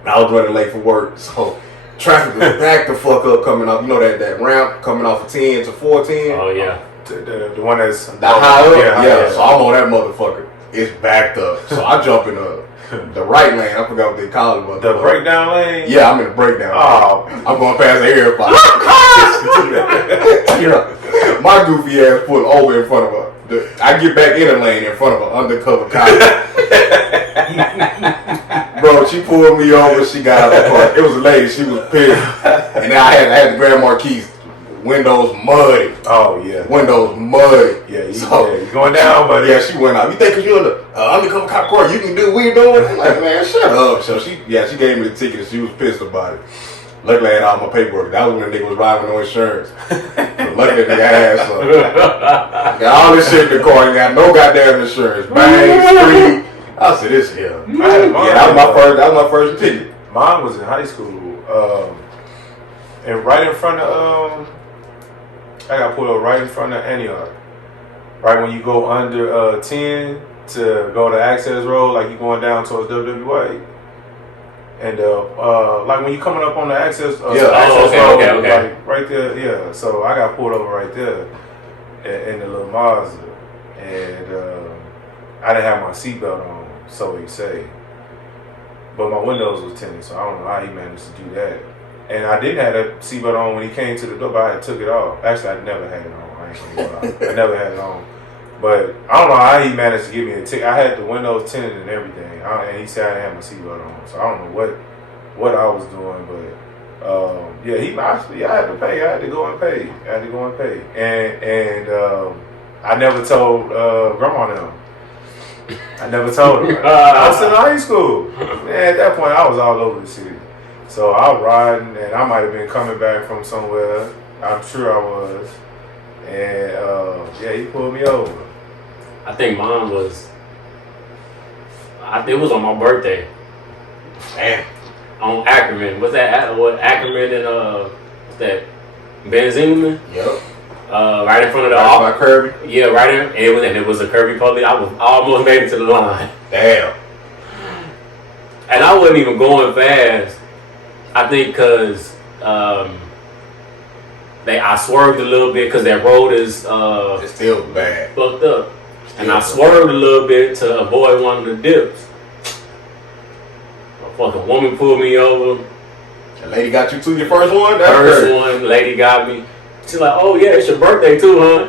And I was running late for work, so traffic was back the fuck up coming off. You know that ramp coming off of 10 to 410. Oh yeah, the one that's the high up. Yeah. So I'm on that motherfucker. It's backed up. So I jump in the right lane. I forgot what they call it. The breakdown lane? Yeah, I'm in the breakdown lane. I'm going past the airport. My goofy ass pulled over in front of her. I get back in the lane in front of an undercover cop. Bro, she pulled me over. She got out the car. It was a lady. She was pissed. And then I had to grab Marquise. Windows muddy. Oh, yeah. Windows muddy. Yeah, you going down, buddy. Yeah, she went out. You think because you're in the undercover cop car, you can do what we're doing? I'm like, man, shut up. So she gave me the ticket and she was pissed about it. Luckily, I had all my paperwork. That was when the nigga was riding with no insurance. So luckily, the nigga had some. Got all this shit in the car and got no goddamn insurance. Bang, street. I said, this here. That was my first ticket. Mine was in high school. And right in front of I got pulled over right in front of Antioch. Right when you go under 10 to go to Access Road, like you going down towards WWA. And like when you coming up on the Access, Access Road, like right there, yeah. So I got pulled over right there in the little Mazda, and I didn't have my seatbelt on, so he say. But my windows was tinted, so I don't know how he managed to do that. And I didn't have that seatbelt on when he came to the door, but I had took it off. Actually, I never had it on. I ain't gonna lie. I never had it on. But I don't know how he managed to give me a ticket. I had the windows tinted and everything, and he said I didn't have my seatbelt on. So I don't know what I was doing, but yeah, I had to pay. I had to go and pay. And I never told grandma them. I never told her. I was in high school. Man, at that point, I was all over the city. So I was riding, and I might have been coming back from somewhere. I'm sure I was. And yeah, he pulled me over. I think mine was. It was on my birthday. Damn. On Ackerman. What's that? What Ackerman and what's that? Benzingman? Yep. Right in front of the right by Kirby. Yeah, right in. It was a Kirby public. I almost made it to the line. Damn. And I wasn't even going fast. I think because I swerved a little bit because that road is it's still bad. Fucked up. And I swerved a little bit to avoid one of the dips. A fucking woman pulled me over. The lady got you to your first one? One, lady got me. She's like, oh yeah, it's your birthday too, huh?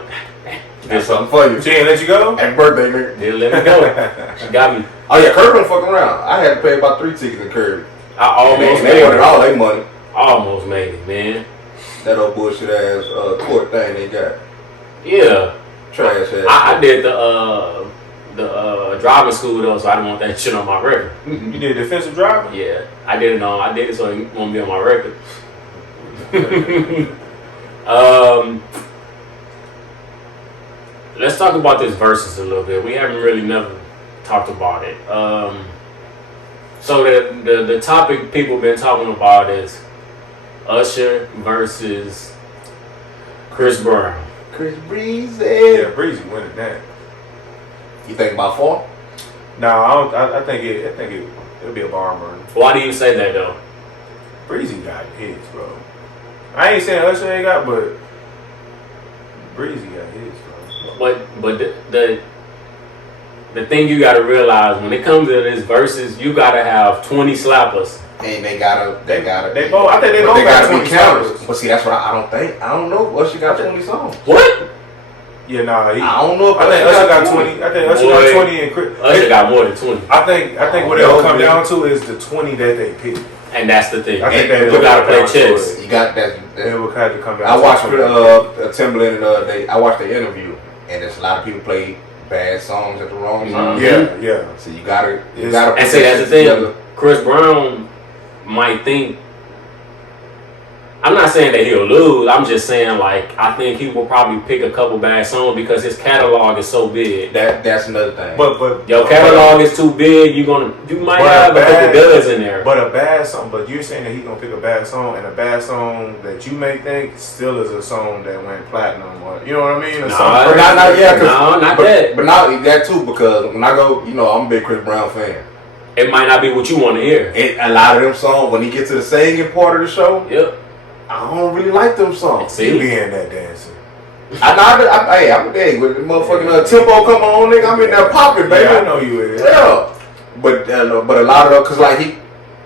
That's something for you. She didn't let you go? Happy birthday, nigga. Didn't let me go. She got me. Oh yeah, Kirby don't fucking around. I had to pay about 3 tickets in Kirby. I almost they wanted all their money. Almost made it, man. That old bullshit ass court thing they got. Yeah. Trash ass. I did the driving school though, so I didn't want that shit on my record. You did defensive driving? Yeah, I did it so it won't be on my record. Let's talk about this Versuz a little bit. We haven't really never talked about it. So the topic people been talking about is Usher versus Chris Brown. Chris Breezy. Yeah, Breezy winning that. You think about 4? No, I think it'll be a barn burner. Why do you say that though? Breezy got hits, bro. I ain't saying Usher ain't got, but Breezy got hits, bro. But the thing you gotta realize when it comes to this Versuz, you gotta have 20 slappers. And they gotta. They both. I think they both got 20 counters. But see, that's what I don't think. I don't know if Usher got 20 songs. What? Yeah, nah. I don't know if I think Usher got 20. I think Usher got 20 and Chris. Usher got more than 20. I think what it'll come down to is the 20 that they pick. And that's the thing. I think you gotta play chess. You got that. It will have to come down. I watched Timberland and I watched the interview, and there's a lot of people play bad songs at the wrong time. Yeah. So you gotta. And see, that's the thing. Chris Brown might think. I'm not saying that he'll lose. I'm just saying, like, I think he will probably pick a couple bad songs because his catalog is so big. That's another thing. But your catalog is too big. You might have a couple duds in there. But a bad song. But you're saying that he's gonna pick a bad song, and a bad song that you may think still is a song that went platinum, or you know what I mean? Not that. But not that too, because when I go, I'm a big Chris Brown fan. It might not be what you want to hear. A lot of them songs, when he gets to the singing part of the show, yep. I don't really like them songs. See, be in that dancing. I'm a day with the motherfucking tempo come on, nigga. I'm in there popping, baby. Yeah, I know you is. Yeah, but a lot of them, cause like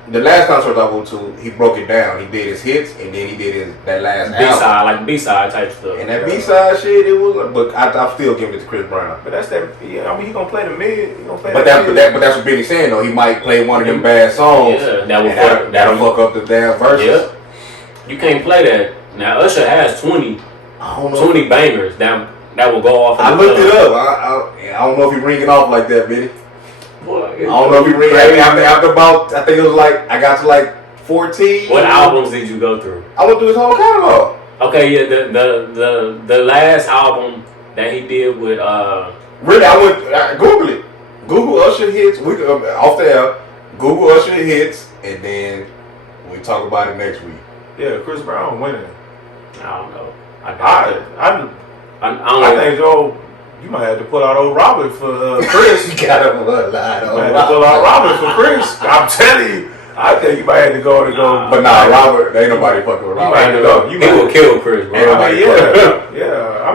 the last concert I went to, he broke it down. He did his hits, and then he did that last B-side, like B-side type stuff. And that B-side shit, it was. But I still give it to Chris Brown. But that's that. Yeah, I mean, he gonna play the mid. He gonna play but that's what Benny's saying though. He might play one of them bad songs. Yeah, that'll fuck up the damn verses. Yep. You can't play that. Now Usher has 20 bangers that will go off. I looked it up. I don't know if he ringing off like that, Benny. I don't know if he ringing after about. I think it was like I got to like 14. What albums did you go through? I went through his whole catalog. Okay, yeah, the last album that he did with Really, I Google it. Google Usher hits. We off the air. Google Usher hits, and then we talk about it next week. Yeah, Chris Brown winning. I don't know. I I think Joe, you might have to pull out old Robert for Chris. You got him a lie. You might have to pull out Robert for Chris. I'm telling you. I think you might have to go. But nah, Robert, ain't nobody fucking with Robert. You might have to go. He will kill Chris, bro. I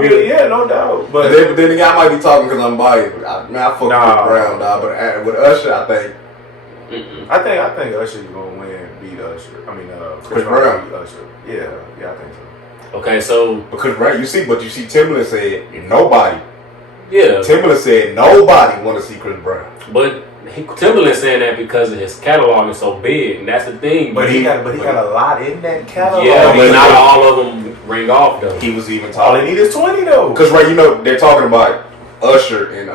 mean, yeah, no doubt. But then again, I might be talking because I'm biased. But I fuck with Chris Brown, dog. But with Usher, I think. I think Usher's gonna win, beat Usher. I mean, Chris Brown beat Usher. Yeah, I think so. Okay, so because you see Timbaland said nobody. Yeah. Timbaland said nobody want to see Chris Brown. But Timbaland saying that because of his catalog is so big, and that's the thing. But he got a lot in that catalog. Yeah, but not all of them ring off though. He was even all talking. they need is 20 though. Because they're talking about Usher and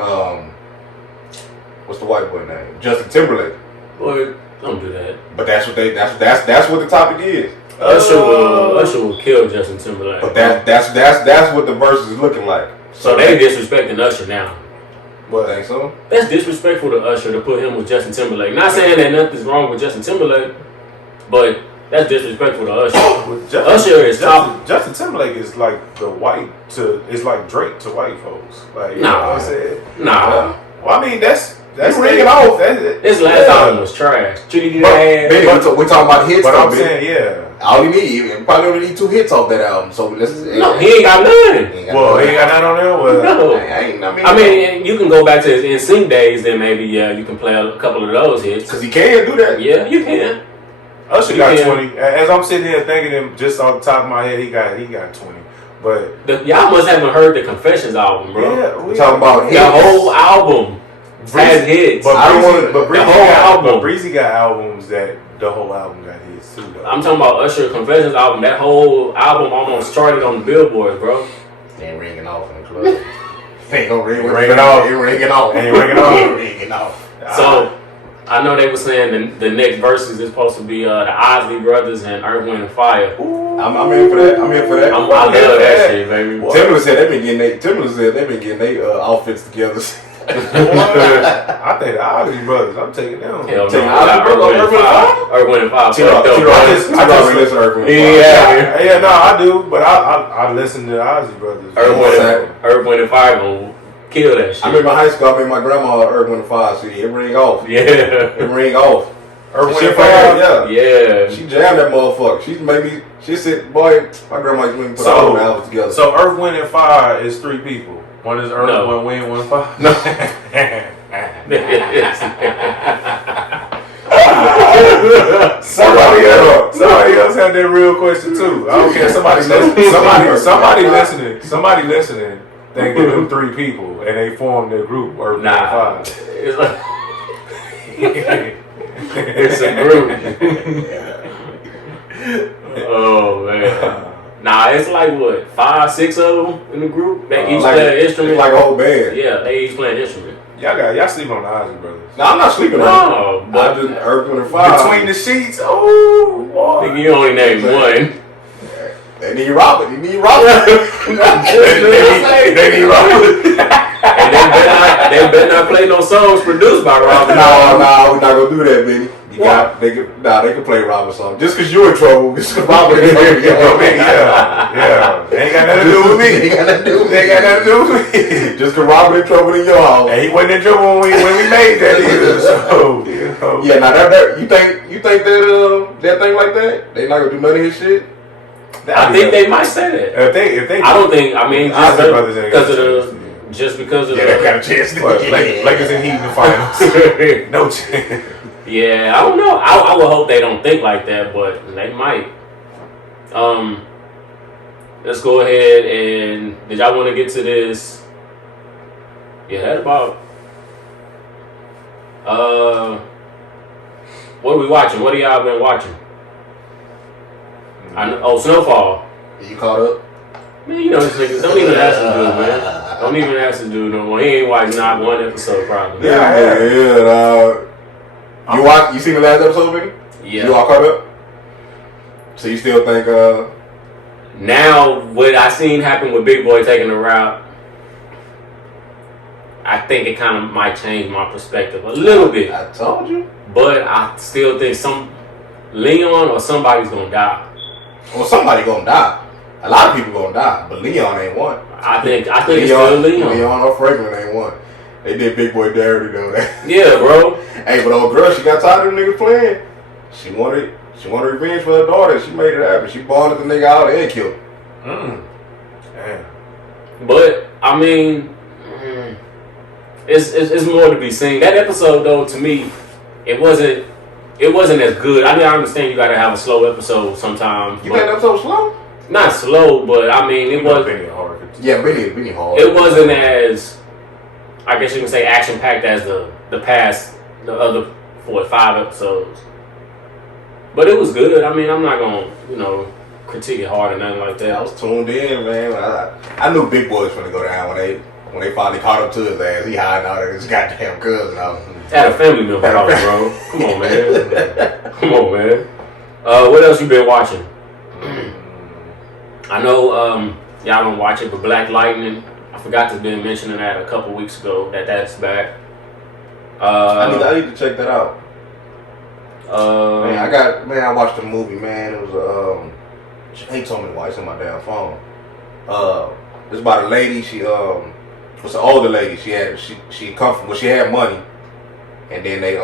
what's the white boy name? Justin Timberlake. Boy, don't do that. But that's what the topic is. Usher will kill Justin Timberlake. But that's what the verse is looking like. So they disrespecting Usher now. What? Think so? That's disrespectful to Usher to put him with Justin Timberlake. Not saying that nothing's wrong with Justin Timberlake, but that's disrespectful to Usher. Usher is top. Justin Timberlake is like it's like Drake to white folks. Like, you know what I'm saying? Nah. Well, I mean, that's ringing off. His last album was trash. We're talking about hits. But I'm saying, yeah. All you need, probably only need 2 hits off that album. So he ain't got none. He ain't got none on there. Well, no. I mean, you can go back to his NSYNC days, then maybe you can play a couple of those hits. Because he can do that. Yeah, you can. Usher got 20. As I'm sitting here thinking him, just off the top of my head, he got 20. But y'all must haven't heard the Confessions album, bro. Yeah, we're talking about the whole album has hits. But Breezy got albums that the whole album got hits too, though. I'm talking about Usher Confessions album. That whole album almost charted on the Billboard, bro. They ain't ringing off in the club. They ain't gonna ring off. So I know they were saying the next verses is supposed to be the Isley Brothers and Earth, Wind and Fire. I'm in for that. I love that shit, baby. Timbaland said they've been getting their outfits together. I think the Isley Brothers. I'm taking them. Hell no. Earth, Wind and Fire. I do, but I listen to the Isley Brothers. Earth, Wind and Fire gonna kill that shit. I remember high school. I made my grandma Earth, Wind and Fire CD. It ring off. Yeah. It ring off. Earth, Wind and Fire. Yeah. She jammed that motherfucker. She said, boy, my grandma used to put all the albums together. So Earth, Wind and Fire is 3 people. One is Earth, one Wind, one Fire. No. Somebody else had that real question too. I don't care. Somebody listening. Thinking them 3 people and they formed their group Earth, Wind, and Fire. It's a group. Oh man. Nah, it's like what, 5, 6 of them in the group. They each play an instrument. It's like a whole band. Yeah, they each play an instrument. Y'all sleep on the Isley Brothers. No, I'm not sleeping on them. But I just Earth, Wind and Fire. Between the sheets. Oh, boy. Nigga, you only named one. They need Robert. They need Robert. And they better not play no songs produced by Robert. No, we're not gonna do that, Benny. They can play Robert song. Just cause you're in trouble, just cause Robert is in trouble. Yeah. They ain't got nothing to do with me. They ain't got nothing to do with me. Just cause Robert in trouble in your house. And he wasn't in trouble when we made that either. So, yeah, now that you think that thing like that, they not gonna do none of his shit? I think they might say that. If they I don't think. I mean, just because of they got a chance. Lakers in Heat in the finals. No chance. Yeah, I don't know. I would hope they don't think like that, but they might. Let's go ahead and did y'all want to get to this? Yeah, that about. What are we watching? What have y'all been watching? Snowfall. You caught up? Man, you know this nigga. Don't even ask the dude, man. Don't even ask the dude no more. He ain't watched not one episode probably. Yeah. You seen the last episode, baby? Yeah. You all caught up? So you still think now what I seen happen with Big Boy taking the route, I think it kind of might change my perspective a little bit. I told you. But I still think Leon or somebody's gonna die. Well, somebody gonna die. A lot of people gonna die, but Leon ain't one. I think it's still Leon. Leon or Franklin ain't one. They did Big Boy Dirty though. Yeah, bro. Hey, but old girl, she got tired of the nigga playing. She wanted revenge for her daughter. She made it happen. She bonded the nigga out and killed him. Damn. But I mean, it's more to be seen. That episode though, to me, it wasn't as good. I mean, I understand you gotta have a slow episode sometimes. You think that episode slow? Not slow, but I mean, it was. Yeah, Benny hard. It wasn't as, I guess you can say, action packed as the other 4 or 5 episodes. But it was good. I mean, I'm not gonna critique it hard or nothing like that. I was tuned in, man. I knew Big Boy was gonna go down when they finally caught up to his ass. He hiding out of his goddamn cousin. At a family member house, bro. Come on, man. Come on, man. What else you been watching? I know y'all don't watch it, but Black Lightning. I forgot to been mentioning that a couple weeks ago. That's back. I need to check that out. I watched the movie, man. It was he told me to watch it on my damn phone. It's about a lady. She was an older lady. She had money, and then they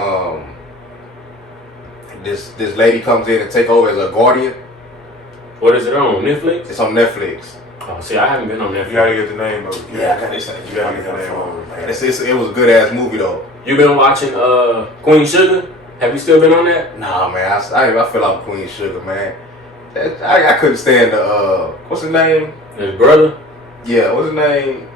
this lady comes in and take over as a guardian. What is it on Netflix? It's on Netflix. Oh, see, I haven't been on Netflix. You gotta get the name of it. Yeah, I gotta get You gotta get the name of it. Man, it was a good ass movie though. You been watching Queen Sugar? Have you still been on that? Nah, man. I fell off Queen Sugar, man. I couldn't stand the what's his name? His brother? Yeah, what's his name?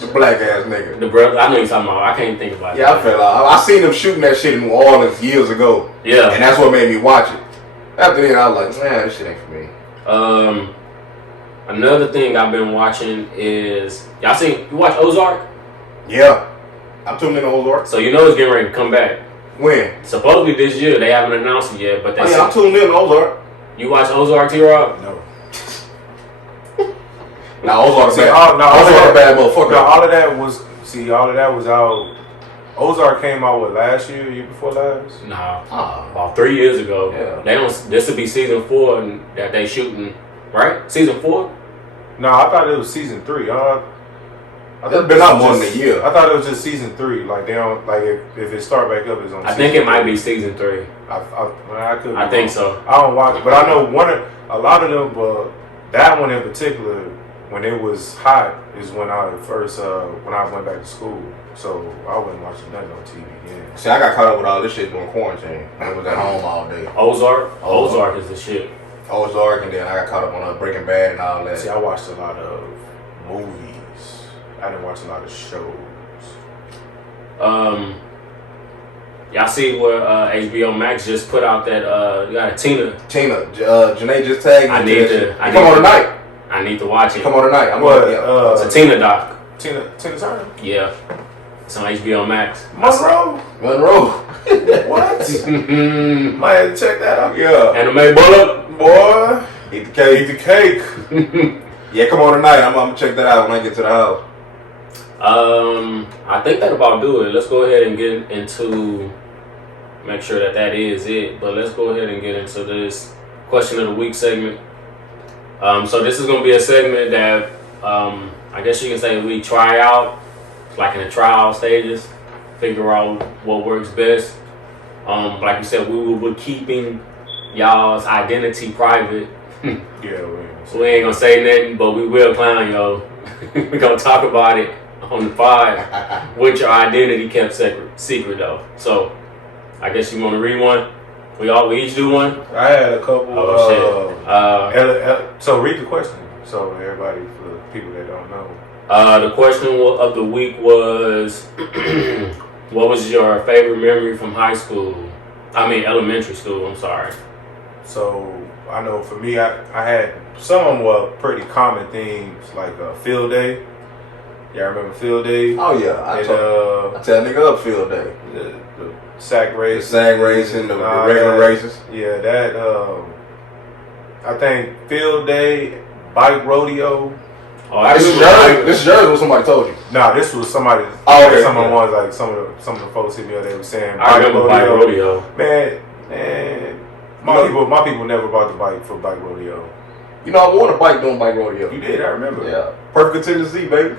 The black ass nigga. The brother? I know you're talking about. I can't think about it. Yeah, I fell off. I seen them shooting that shit in New Orleans years ago. Yeah. And that's what made me watch it. After that, I was like, man, this shit ain't for me. Another thing I've been watching is you watch Ozark? Yeah. I'm tuned in to Ozark. So you know it's getting ready to come back. When? Supposedly this year. They haven't announced it yet, but I'm tuned in to Ozark. You watch Ozark, T-Rob? No. Ozark a bad motherfucker. All of that was out. Ozark came out last year before last? Nah, about 3 years ago. Yeah. They don't. This will be season 4 that they shooting, right? Season 4? No, I thought it was season 3. It's been out more than a year. I thought it was just season 3. Like they don't if it start back up, it's on. I think it might be season 3. I think so. I don't watch it, but I know a lot of them. But that one in particular, when it was hot, is when I first when I went back to school. So I wasn't watching nothing on TV. Yeah. See, I got caught up with all this shit during quarantine. I was at home all day. Ozark is the shit. Ozark, and then I got caught up on Breaking Bad and all that. See, I watched a lot of movies. I didn't watch a lot of shows. Y'all see where HBO Max just put out that you got a Tina. Janae just tagged me. Come on tonight. I need to watch it. Come on tonight. It's a Tina doc. Tina Turner? Yeah. It's on HBO Max. Monroe? What? Might have to check that out. Yeah. Anime bullet. Boy. Eat the cake. Yeah, come on tonight. I'm gonna check that out when I get to the house. I think that about do it. Let's go ahead and get into make sure that is it. But let's go ahead and get into this question of the week segment. So this is gonna be a segment that I guess you can say we try out, like in the trial stages, figure out what works best. Like you said, we will be keeping y'all's identity private. So we ain't gonna say nothing, but we will clown y'all. We gonna talk about it on the pod with your identity kept secret though. So I guess you wanna read one? We each do one? I had a couple. Shit. So read the question. So everybody, for the people that don't know. The question of the week was, what was your favorite memory from elementary school, I'm sorry. So I know for me, I had some were pretty common themes, like field day. Y'all remember field day? Oh yeah, I tell nigga up field day. The sack race. The sack racing, the regular races. Yeah, that I think field day, bike rodeo. Oh, this is yours. What somebody told you? Nah, this was somebody. Oh, okay. Someone was like some of the folks hit me up. They were saying I remember bike rodeo. Man, my people never bought the bike for bike rodeo. You know, I won a bike doing bike rodeo. You did, I remember. Yeah. Perfect Tennessee, baby.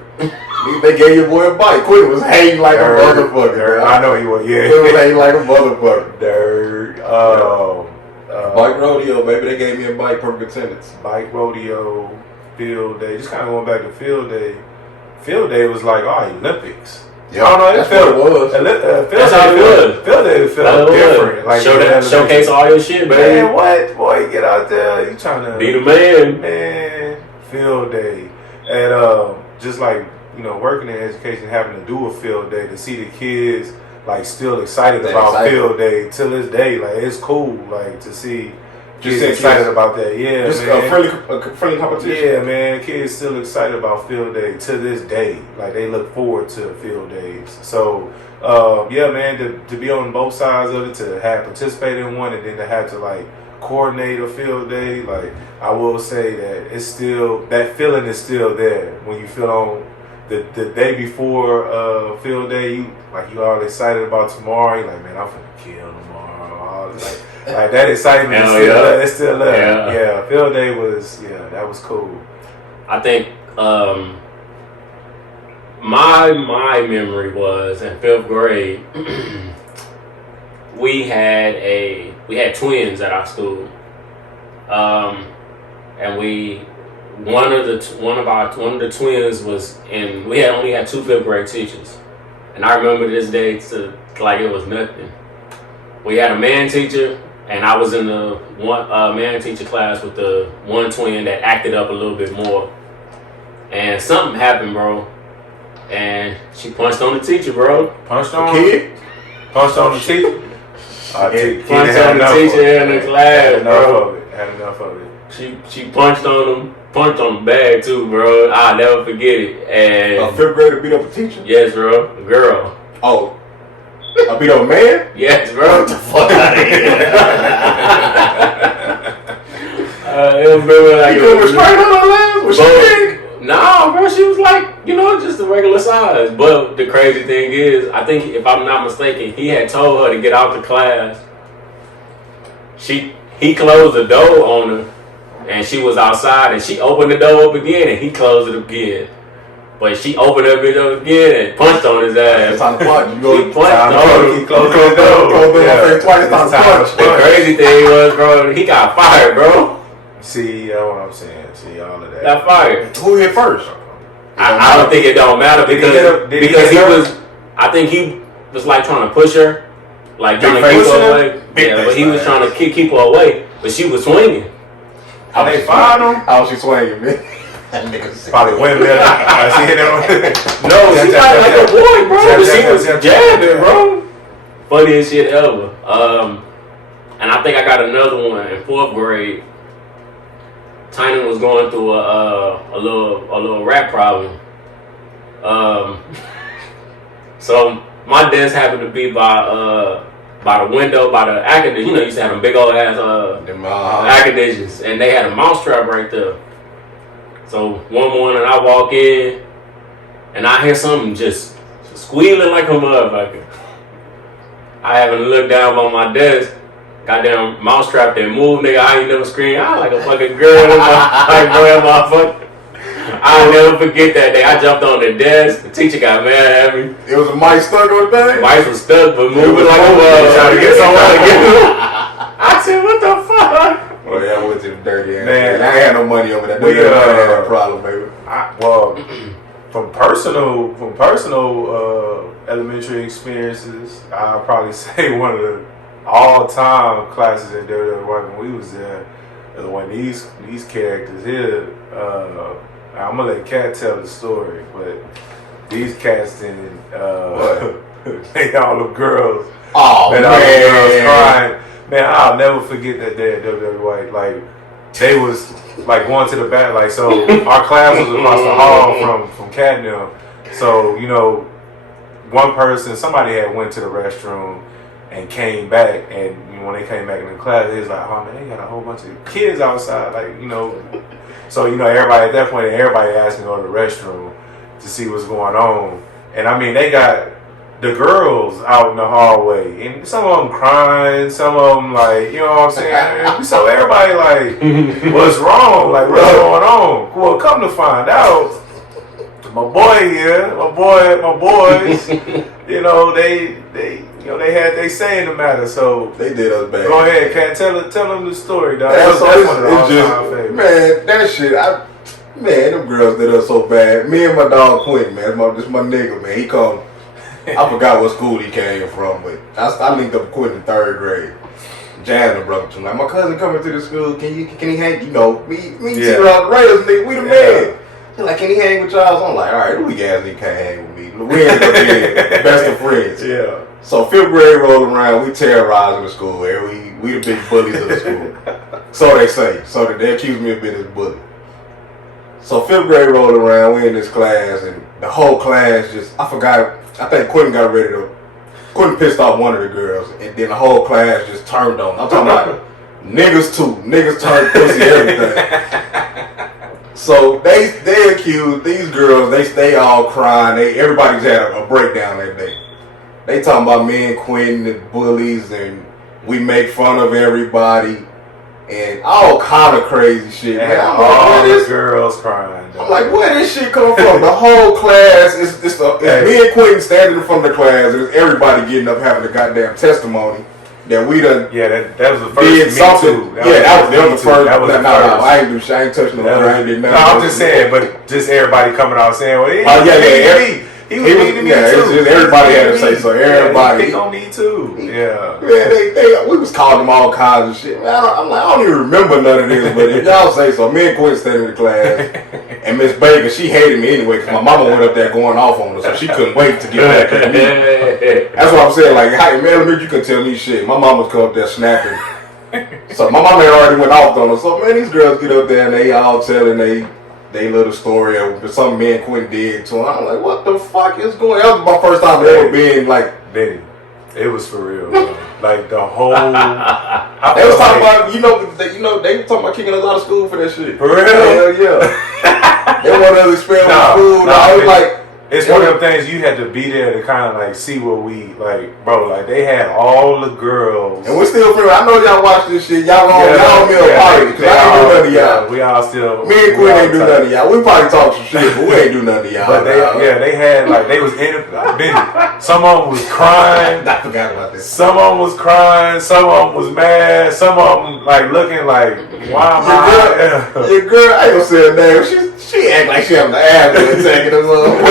They gave your boy a bike. Quinn was hating like a motherfucker. I know he was, yeah. He was hating like a motherfucker. Dirt. Bike rodeo, baby. They gave me a bike, perfect attendance. Bike rodeo, field day. Just kind of going back to field day. Field day was like, Olympics. Yeah, I don't know. that's what it was. That's how it was. Field day felt different. Like showcase all your shit, baby. Man, what? Boy, get out there. You trying to be the man. Man, field day. And just like, you know, working in education, having to do a field day, to see the kids like still excited about field day till this day. Like, it's cool, like, to see kids excited about that. Yeah, just man. a friendly competition. Yeah, man. Kids still excited about field day to this day. Like, they look forward to field days. So, yeah, man, to be on both sides of it, to have participated in one, and then to have to like coordinate a field day. Like, I will say that it's still, that feeling is still there when you feel on the day before field day. You all excited about tomorrow. You're like, man, I'm finna kill tomorrow. Like that excitement is still there. Yeah, field day was, that was cool. I think my memory was in 5th grade. we had twins at our school, and one of the twins was in. We only had 2 5th grade teachers, and I remember this day like it was nothing. We had a man teacher, and I was in the one man teacher class with the one twin that acted up a little bit more, and something happened, bro. And she punched on the teacher, bro. Punched on the kid? Punched on the teacher? Punched on the teacher in the class, bro. Had enough of it. She punched on him, punched on the bag too, bro. I'll never forget it. And a 5th grader beat up a teacher? Yes, bro. A girl. Oh. I beat up a man? Yes, bro. Get the fuck out of here. It was like you was straight on her legs? Was she big? Nah, bro, she was like, just a regular size. But the crazy thing is, I think, if I'm not mistaken, he had told her to get out the class. He closed the door on her, and she was outside, and she opened the door up again, and he closed it again. But she opened that bitch up again and punched on his ass. It's time to punch. He punched on him. He closed the door. Twice. Time to punch. The crazy thing was, bro, he got fired, bro. See, that's what I'm saying. See, all of that. Got fired. Who hit first? I don't think it don't matter because he was. I think he was like trying to push her, like trying to keep her away. Yeah, but he was trying to keep her away, but she was swinging. How they fired him? How was she swinging, man? Probably windmill. I see it. No, she fighting like a boy, bro. But she was jabbing, bro. Funniest shit ever. And I think I got another one in 4th grade. Tyson was going through a little rap problem. So my desk happened to be by the window, by the air conditioner. You used to have them big old ass air conditioners, and they had a mouse trap right there. So one morning I walk in, and I hear something just squealing like a motherfucker. I haven't looked down on my desk. Goddamn mousetrap that moved, nigga. I ain't never screamed. I like a fucking girl. Like, bro, motherfucker. I'll never forget that day. I jumped on the desk. The teacher got mad at me. It was a mic stuck on the thing? Mice was stuck, but moving like a motherfucker. Trying to get somewhere to get him. I said, what the fuck? Well, yeah, I went to the dirty ass. Man, I ain't had no money over that. We had that problem, baby. From personal elementary experiences, I'll probably say one of the all-time classes at when we was there, when these characters here, I'm gonna let Kat tell the story, but these cats didn't they all the girls. Oh man, all the girls crying. Man, I'll never forget that day at WWE. Like, they was like going to the back. Like, so our class was across the hall from Cadnam. So, somebody had went to the restroom and came back, and when they came back in the class, they was like, oh man, they got a whole bunch of kids outside, So, everybody at that point, everybody asked me to go to the restroom to see what's going on. And I mean, they got the girls out in the hallway, and some of them crying, some of them like, you know what I'm saying? So everybody like, what's wrong? Like, what's going on? Well, come to find out, my boy here, my boys, you know, they had they say in the matter. So they did us bad. Go ahead, Cat. Tell them the story, dog. That's one of the all-time favorites. Man, that shit. Man, them girls did us so bad. Me and my dog Quentin, man, this my nigga, man. He come. I forgot what school he came from, but I linked up with Quentin in 3rd grade. Jasmine brother to him, like, my cousin coming to the school. Can he hang? You know, me T-Rock Raiders, nigga. We the man. He like, can he hang with y'all? So I'm like, all right, who we guys nigga can't hang with me? We ain't gonna be best of friends. Yeah. So 5th grade rolling around, we terrorizing the school. We the big bullies of the school. So they say. So they accuse me of being this bully. So 5th grade rolling around, we in this class, and the whole class just, I forgot, I think Quentin got ready to, Quentin pissed off one of the girls, and then the whole class just turned on. I'm talking about niggas too. Niggas turned pussy, everything. So they accused these girls, they all crying, everybody's had a breakdown that day. They talking about me and Quentin and bullies, and we make fun of everybody. And all kind of crazy shit, man. I'm all the girls crying. I'm like, where this shit come from? The whole class is me and Quentin standing in front of the class, and it's everybody getting up having a goddamn testimony that we done. Yeah, that was the first. Did something. That was the first. That was the first. I ain't do shit. I ain't touching no. I ain't did nothing. No, I'm just saying, but just everybody coming out saying, well, he was mean to me too. Just everybody had to say so. Everybody. He on me too. Yeah. Yeah, we was calling them all kinds of shit. Man, I'm like, I don't even remember none of this, but if y'all say so, me and Quentin standing in the class, and Miss Baker, she hated me anyway, because my mama went up there going off on her, so she couldn't wait to get back at me. That's what I'm saying. Like, in elementary, you couldn't tell me shit. My mama was come up there snapping. So my mama had already went off on her. So, man, these girls get up there, and they all telling they little story of something me and Quentin did to him. I'm like, what the fuck is going on? That was my first time ever being like... Benny, it was for real, bro. Like, the whole... they was talking about, they were talking about kicking us out of school for that shit. For real? Hell yeah. They wanted us expelled from school. I was like... It's one of them things you had to be there to kind of like see what we like, bro. Like they had all the girls, and we still friends. I know y'all watch this shit. Y'all owe me a apology because I ain't do nothing to y'all. We all still. Me and Quinn ain't do nothing to y'all. We probably talk some shit, but we ain't do nothing to y'all. But they had like they was in it. Some of them was crying. I forgot about this. Some of them was crying. Some of them was mad. Some of them like looking like, why am I? Your girl, I ain't gonna say her name. She act like she having an asthma attack or something.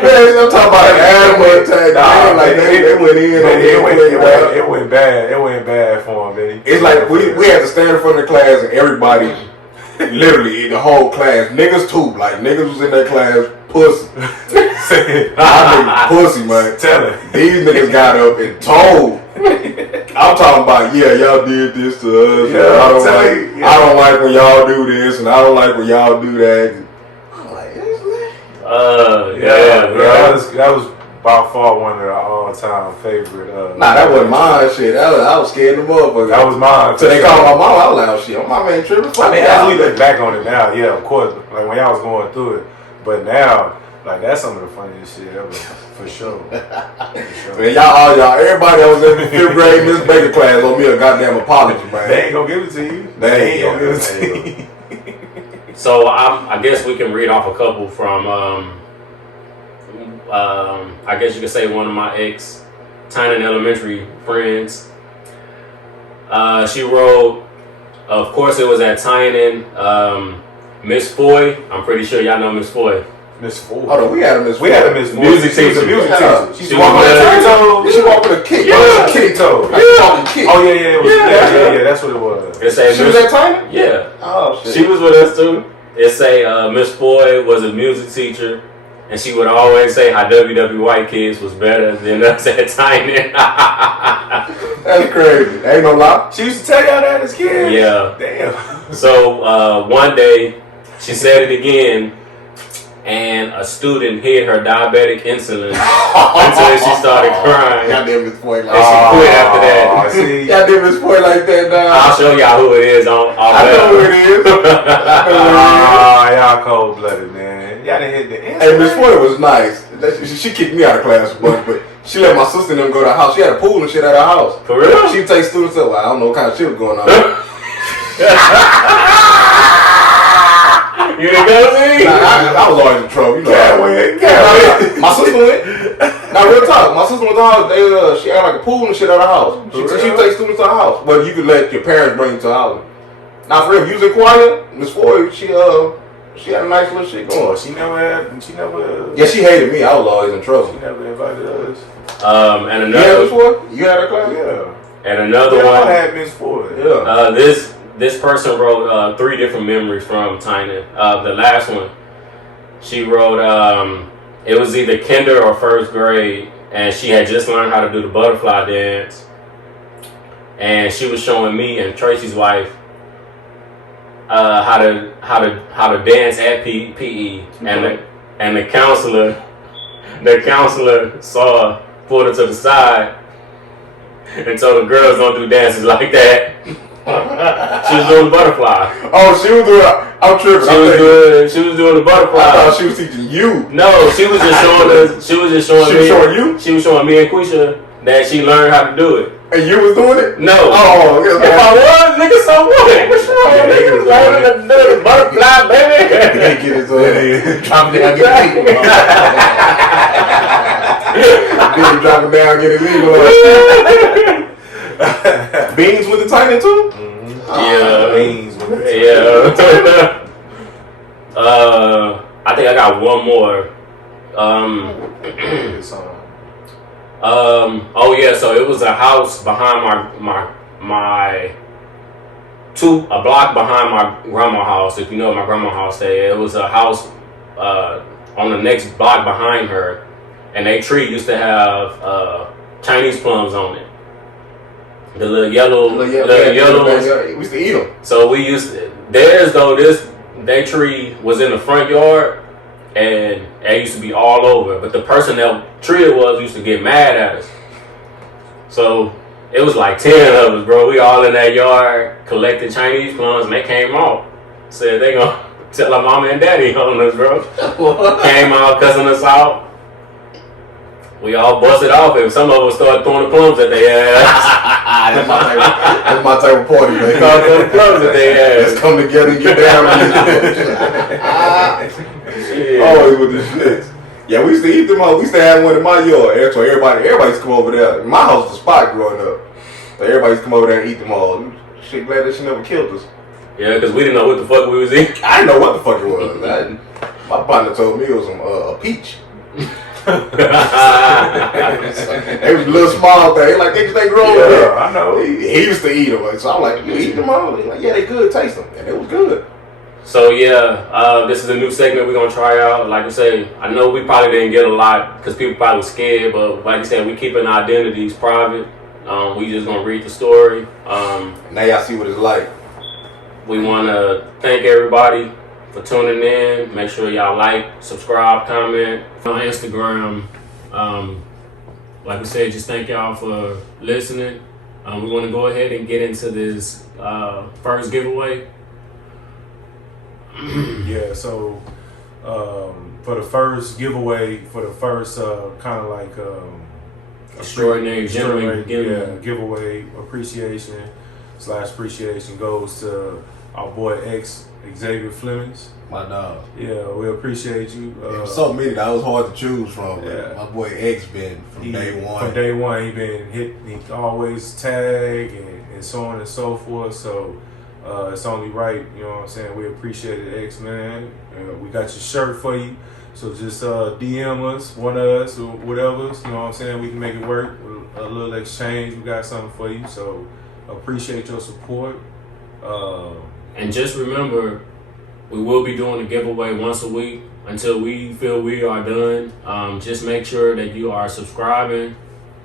Man, I'm talking about an asthma attack. Nah, like they went in. It went bad. It went bad for him, man. It's like we had to stand in front of the class and everybody, literally the whole class, niggas too. Like niggas was in that class, pussy. I mean pussy, man. Tell her. These niggas got up and told. I'm talking about, y'all did this to us. Yeah, I don't like when y'all do this, and I don't like when y'all do that. And I'm like, that was by far one of the all-time favorite. Nah, that wasn't mine. Shit, I was scared of the motherfucker. That was mine. So they called my mom out loud. Shit, my mom ain't tripping. I mean, as we look back on it now, yeah, of course. Like when y'all was going through it, but now. Like that's some of the funniest shit ever, for sure. Man, y'all, everybody that was in the 5th grade in this Baker class owe me a goddamn apology, man. They ain't gonna give it to you. They ain't gonna give it to you. So I guess we can read off a couple from, I guess you could say one of my Tyson elementary friends. She wrote, of course it was at Tyson. Miss Foy, I'm pretty sure y'all know Miss Foy. Miss Foy. Hold on, we had a Miss Foy. We had a Miss Foy. Music teacher. She walked with a kitty toe. She walked with a kick. Kitty toe. Oh yeah. That's what it was. She was at Tyson? Yeah. Oh shit. She was with us too. It say Miss Foy was a music teacher, and she would always say how WW white kids was better than us at Tyson. That's crazy. Ain't no lie. She used to tell y'all that as kids? Yeah. Damn. So one day, she said it again, and a student hid her diabetic insulin until she started crying. Y'all did Miss Foy like that. And she quit after that. See? Y'all did Miss Foy like that, dog. I'll show y'all who it is on I know who it is. Y'all cold-blooded, man. gotta hit the end. Hey, Miss Porter was nice. She kicked me out of class a bunch, but she let my sister and them go to the house. She had a pool and shit at her house. For real? She'd take students up. I don't know what kind of shit was going on. You didn't go see? I was always in trouble, you know. Can't win. My sister went. Now real talk, my sister went to the house. She had like a pool and shit at her house. She would take students to her house, but you could let your parents bring you to the house. Now for real, if you was in choir, Miss Ford, she had a nice little shit going. Oh, she never. Yeah, she hated me. I was always in trouble. She never invited us. And You had another. Miss Ford? You had her class? Yeah. And another I one. had Miss Ford. Yeah. This person wrote 3 different memories from Tyson. The last one, she wrote it was either kinder or first grade, and she had just learned how to do the butterfly dance, and she was showing me and Tracy's wife how to dance at PE, and the counselor saw, pulled her to the side, and told the girls don't do dances like that. She was doing the butterfly. Oh, she was doing. I'm tripping. She was doing the butterfly. I thought she was teaching you. No, she was just showing us. She was just showing She me. was showing you? She was showing me and Quisha that she learned how to do it. And you was doing it? No. Oh, If I was, nigga, so what? What's wrong? Yeah, Nigga he was was learning to do the butterfly, baby. Get his drop it down, get his ego. Beans with the Titan too? Yeah. Beans with the Yeah. I think I got one more. Oh yeah, so it was a house behind a block behind my grandma's house. If you know my grandma's house there, it was a house on the next block behind her, and their tree used to have Chinese plums on it. The little yellow ones. We used to eat them. So we used to, their tree was in the front yard, and it used to be all over. But the person that tree it was used to get mad at us. So it was like 10 of us, bro. We all in that yard collecting Chinese plums, and they came out. Said they gonna tell our mama and daddy on us, bro. Came out cussing us out. We all busted off, and some of us started throwing the plums at their ass. That's my type of party, man. Started throwing the plums at their ass. Let's come together and get down on this. Always with the shit. Yeah, we used to eat them all. We used to have one in my yard. So everybody used to come over there. My house was a spot growing up. So everybody used to come over there and eat them all. Shit, glad that she never killed us. Yeah, because we didn't know what the fuck we was eating. I didn't know what the fuck it was. My partner told me it was some a peach. They was a little small thing. Like, they grow over there. I know. He used to eat them. So I'm like, you eat them all? He's like, yeah, they good. Taste them. And it was good. So yeah, this is a new segment we're gonna try out. Like I say, I know we probably didn't get a lot because people probably was scared, but like I said, we keeping our identities private. We just gonna read the story. Now y'all see what it's like. We wanna thank everybody for tuning in. Make sure y'all like, subscribe, comment on Instagram. Like we said, just thank y'all for listening. We want to go ahead and get into this first giveaway. Yeah, so for the first giveaway, for the first kind of like Extraordinary gentleman giveaway appreciation goes to our boy X Xavier Flemings. My dog. Yeah, we appreciate you. So many that was hard to choose from. Yeah. My boy X been from day one. From day one, he been he always tag and so on and so forth. So it's only right, you know what I'm saying? We appreciate it, X, man. We got your shirt for you. So just DM us, one of us, or whatever. You know what I'm saying? We can make it work. A little exchange. We got something for you. So appreciate your support. And just remember, we will be doing a giveaway once a week until we feel we are done. Just make sure that you are subscribing.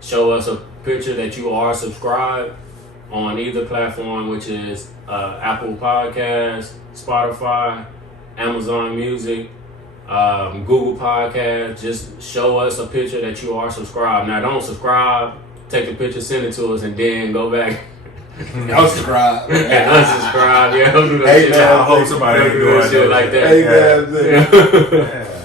Show us a picture that you are subscribed on either platform, which is Apple Podcasts, Spotify, Amazon Music, Google Podcasts. Just show us a picture that you are subscribed. Now, don't subscribe, take the picture, send it to us, and then go back Unsubscribe. and unsubscribe. Yeah, don't do that Hey, shit. man, I hope somebody Don't ain't do doing that shit like that. Hey, man. Yeah.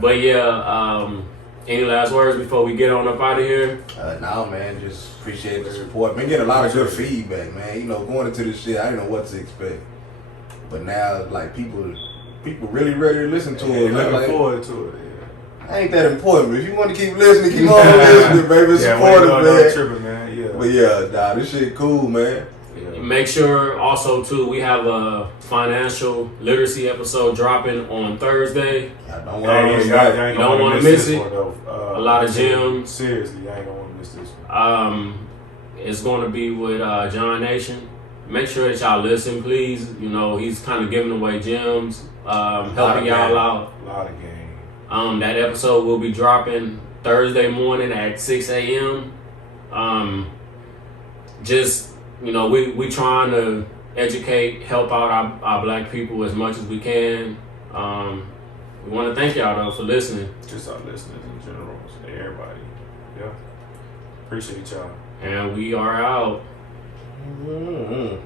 But yeah, any last words before we get on up out of here? Nah, man, just appreciate the support. Man, getting a lot of good feedback, man. You know, going into this shit, I didn't know what to expect. But now, like, people really ready to listen to it. Looking forward to it, ain't that important, but if you want to keep listening, keep on listening, baby. Support it, man. Tripping, man. Yeah. But yeah, nah, this shit cool, man. Yeah. Make sure also too we have a financial literacy episode dropping on Thursday. I don't want to miss it. A lot of gems. Seriously, I ain't gonna want to miss this one. It's going to be with John Nation. Make sure that y'all listen, please. You know, he's kind of giving away gems, helping y'all out. A lot of game. That episode will be dropping Thursday morning at 6 a.m. Just, you know, we trying to educate, help out our black people as much as we can. We want to thank y'all, though, for listening. Just our listeners in general, everybody. Yeah. Appreciate y'all. And we are out. No.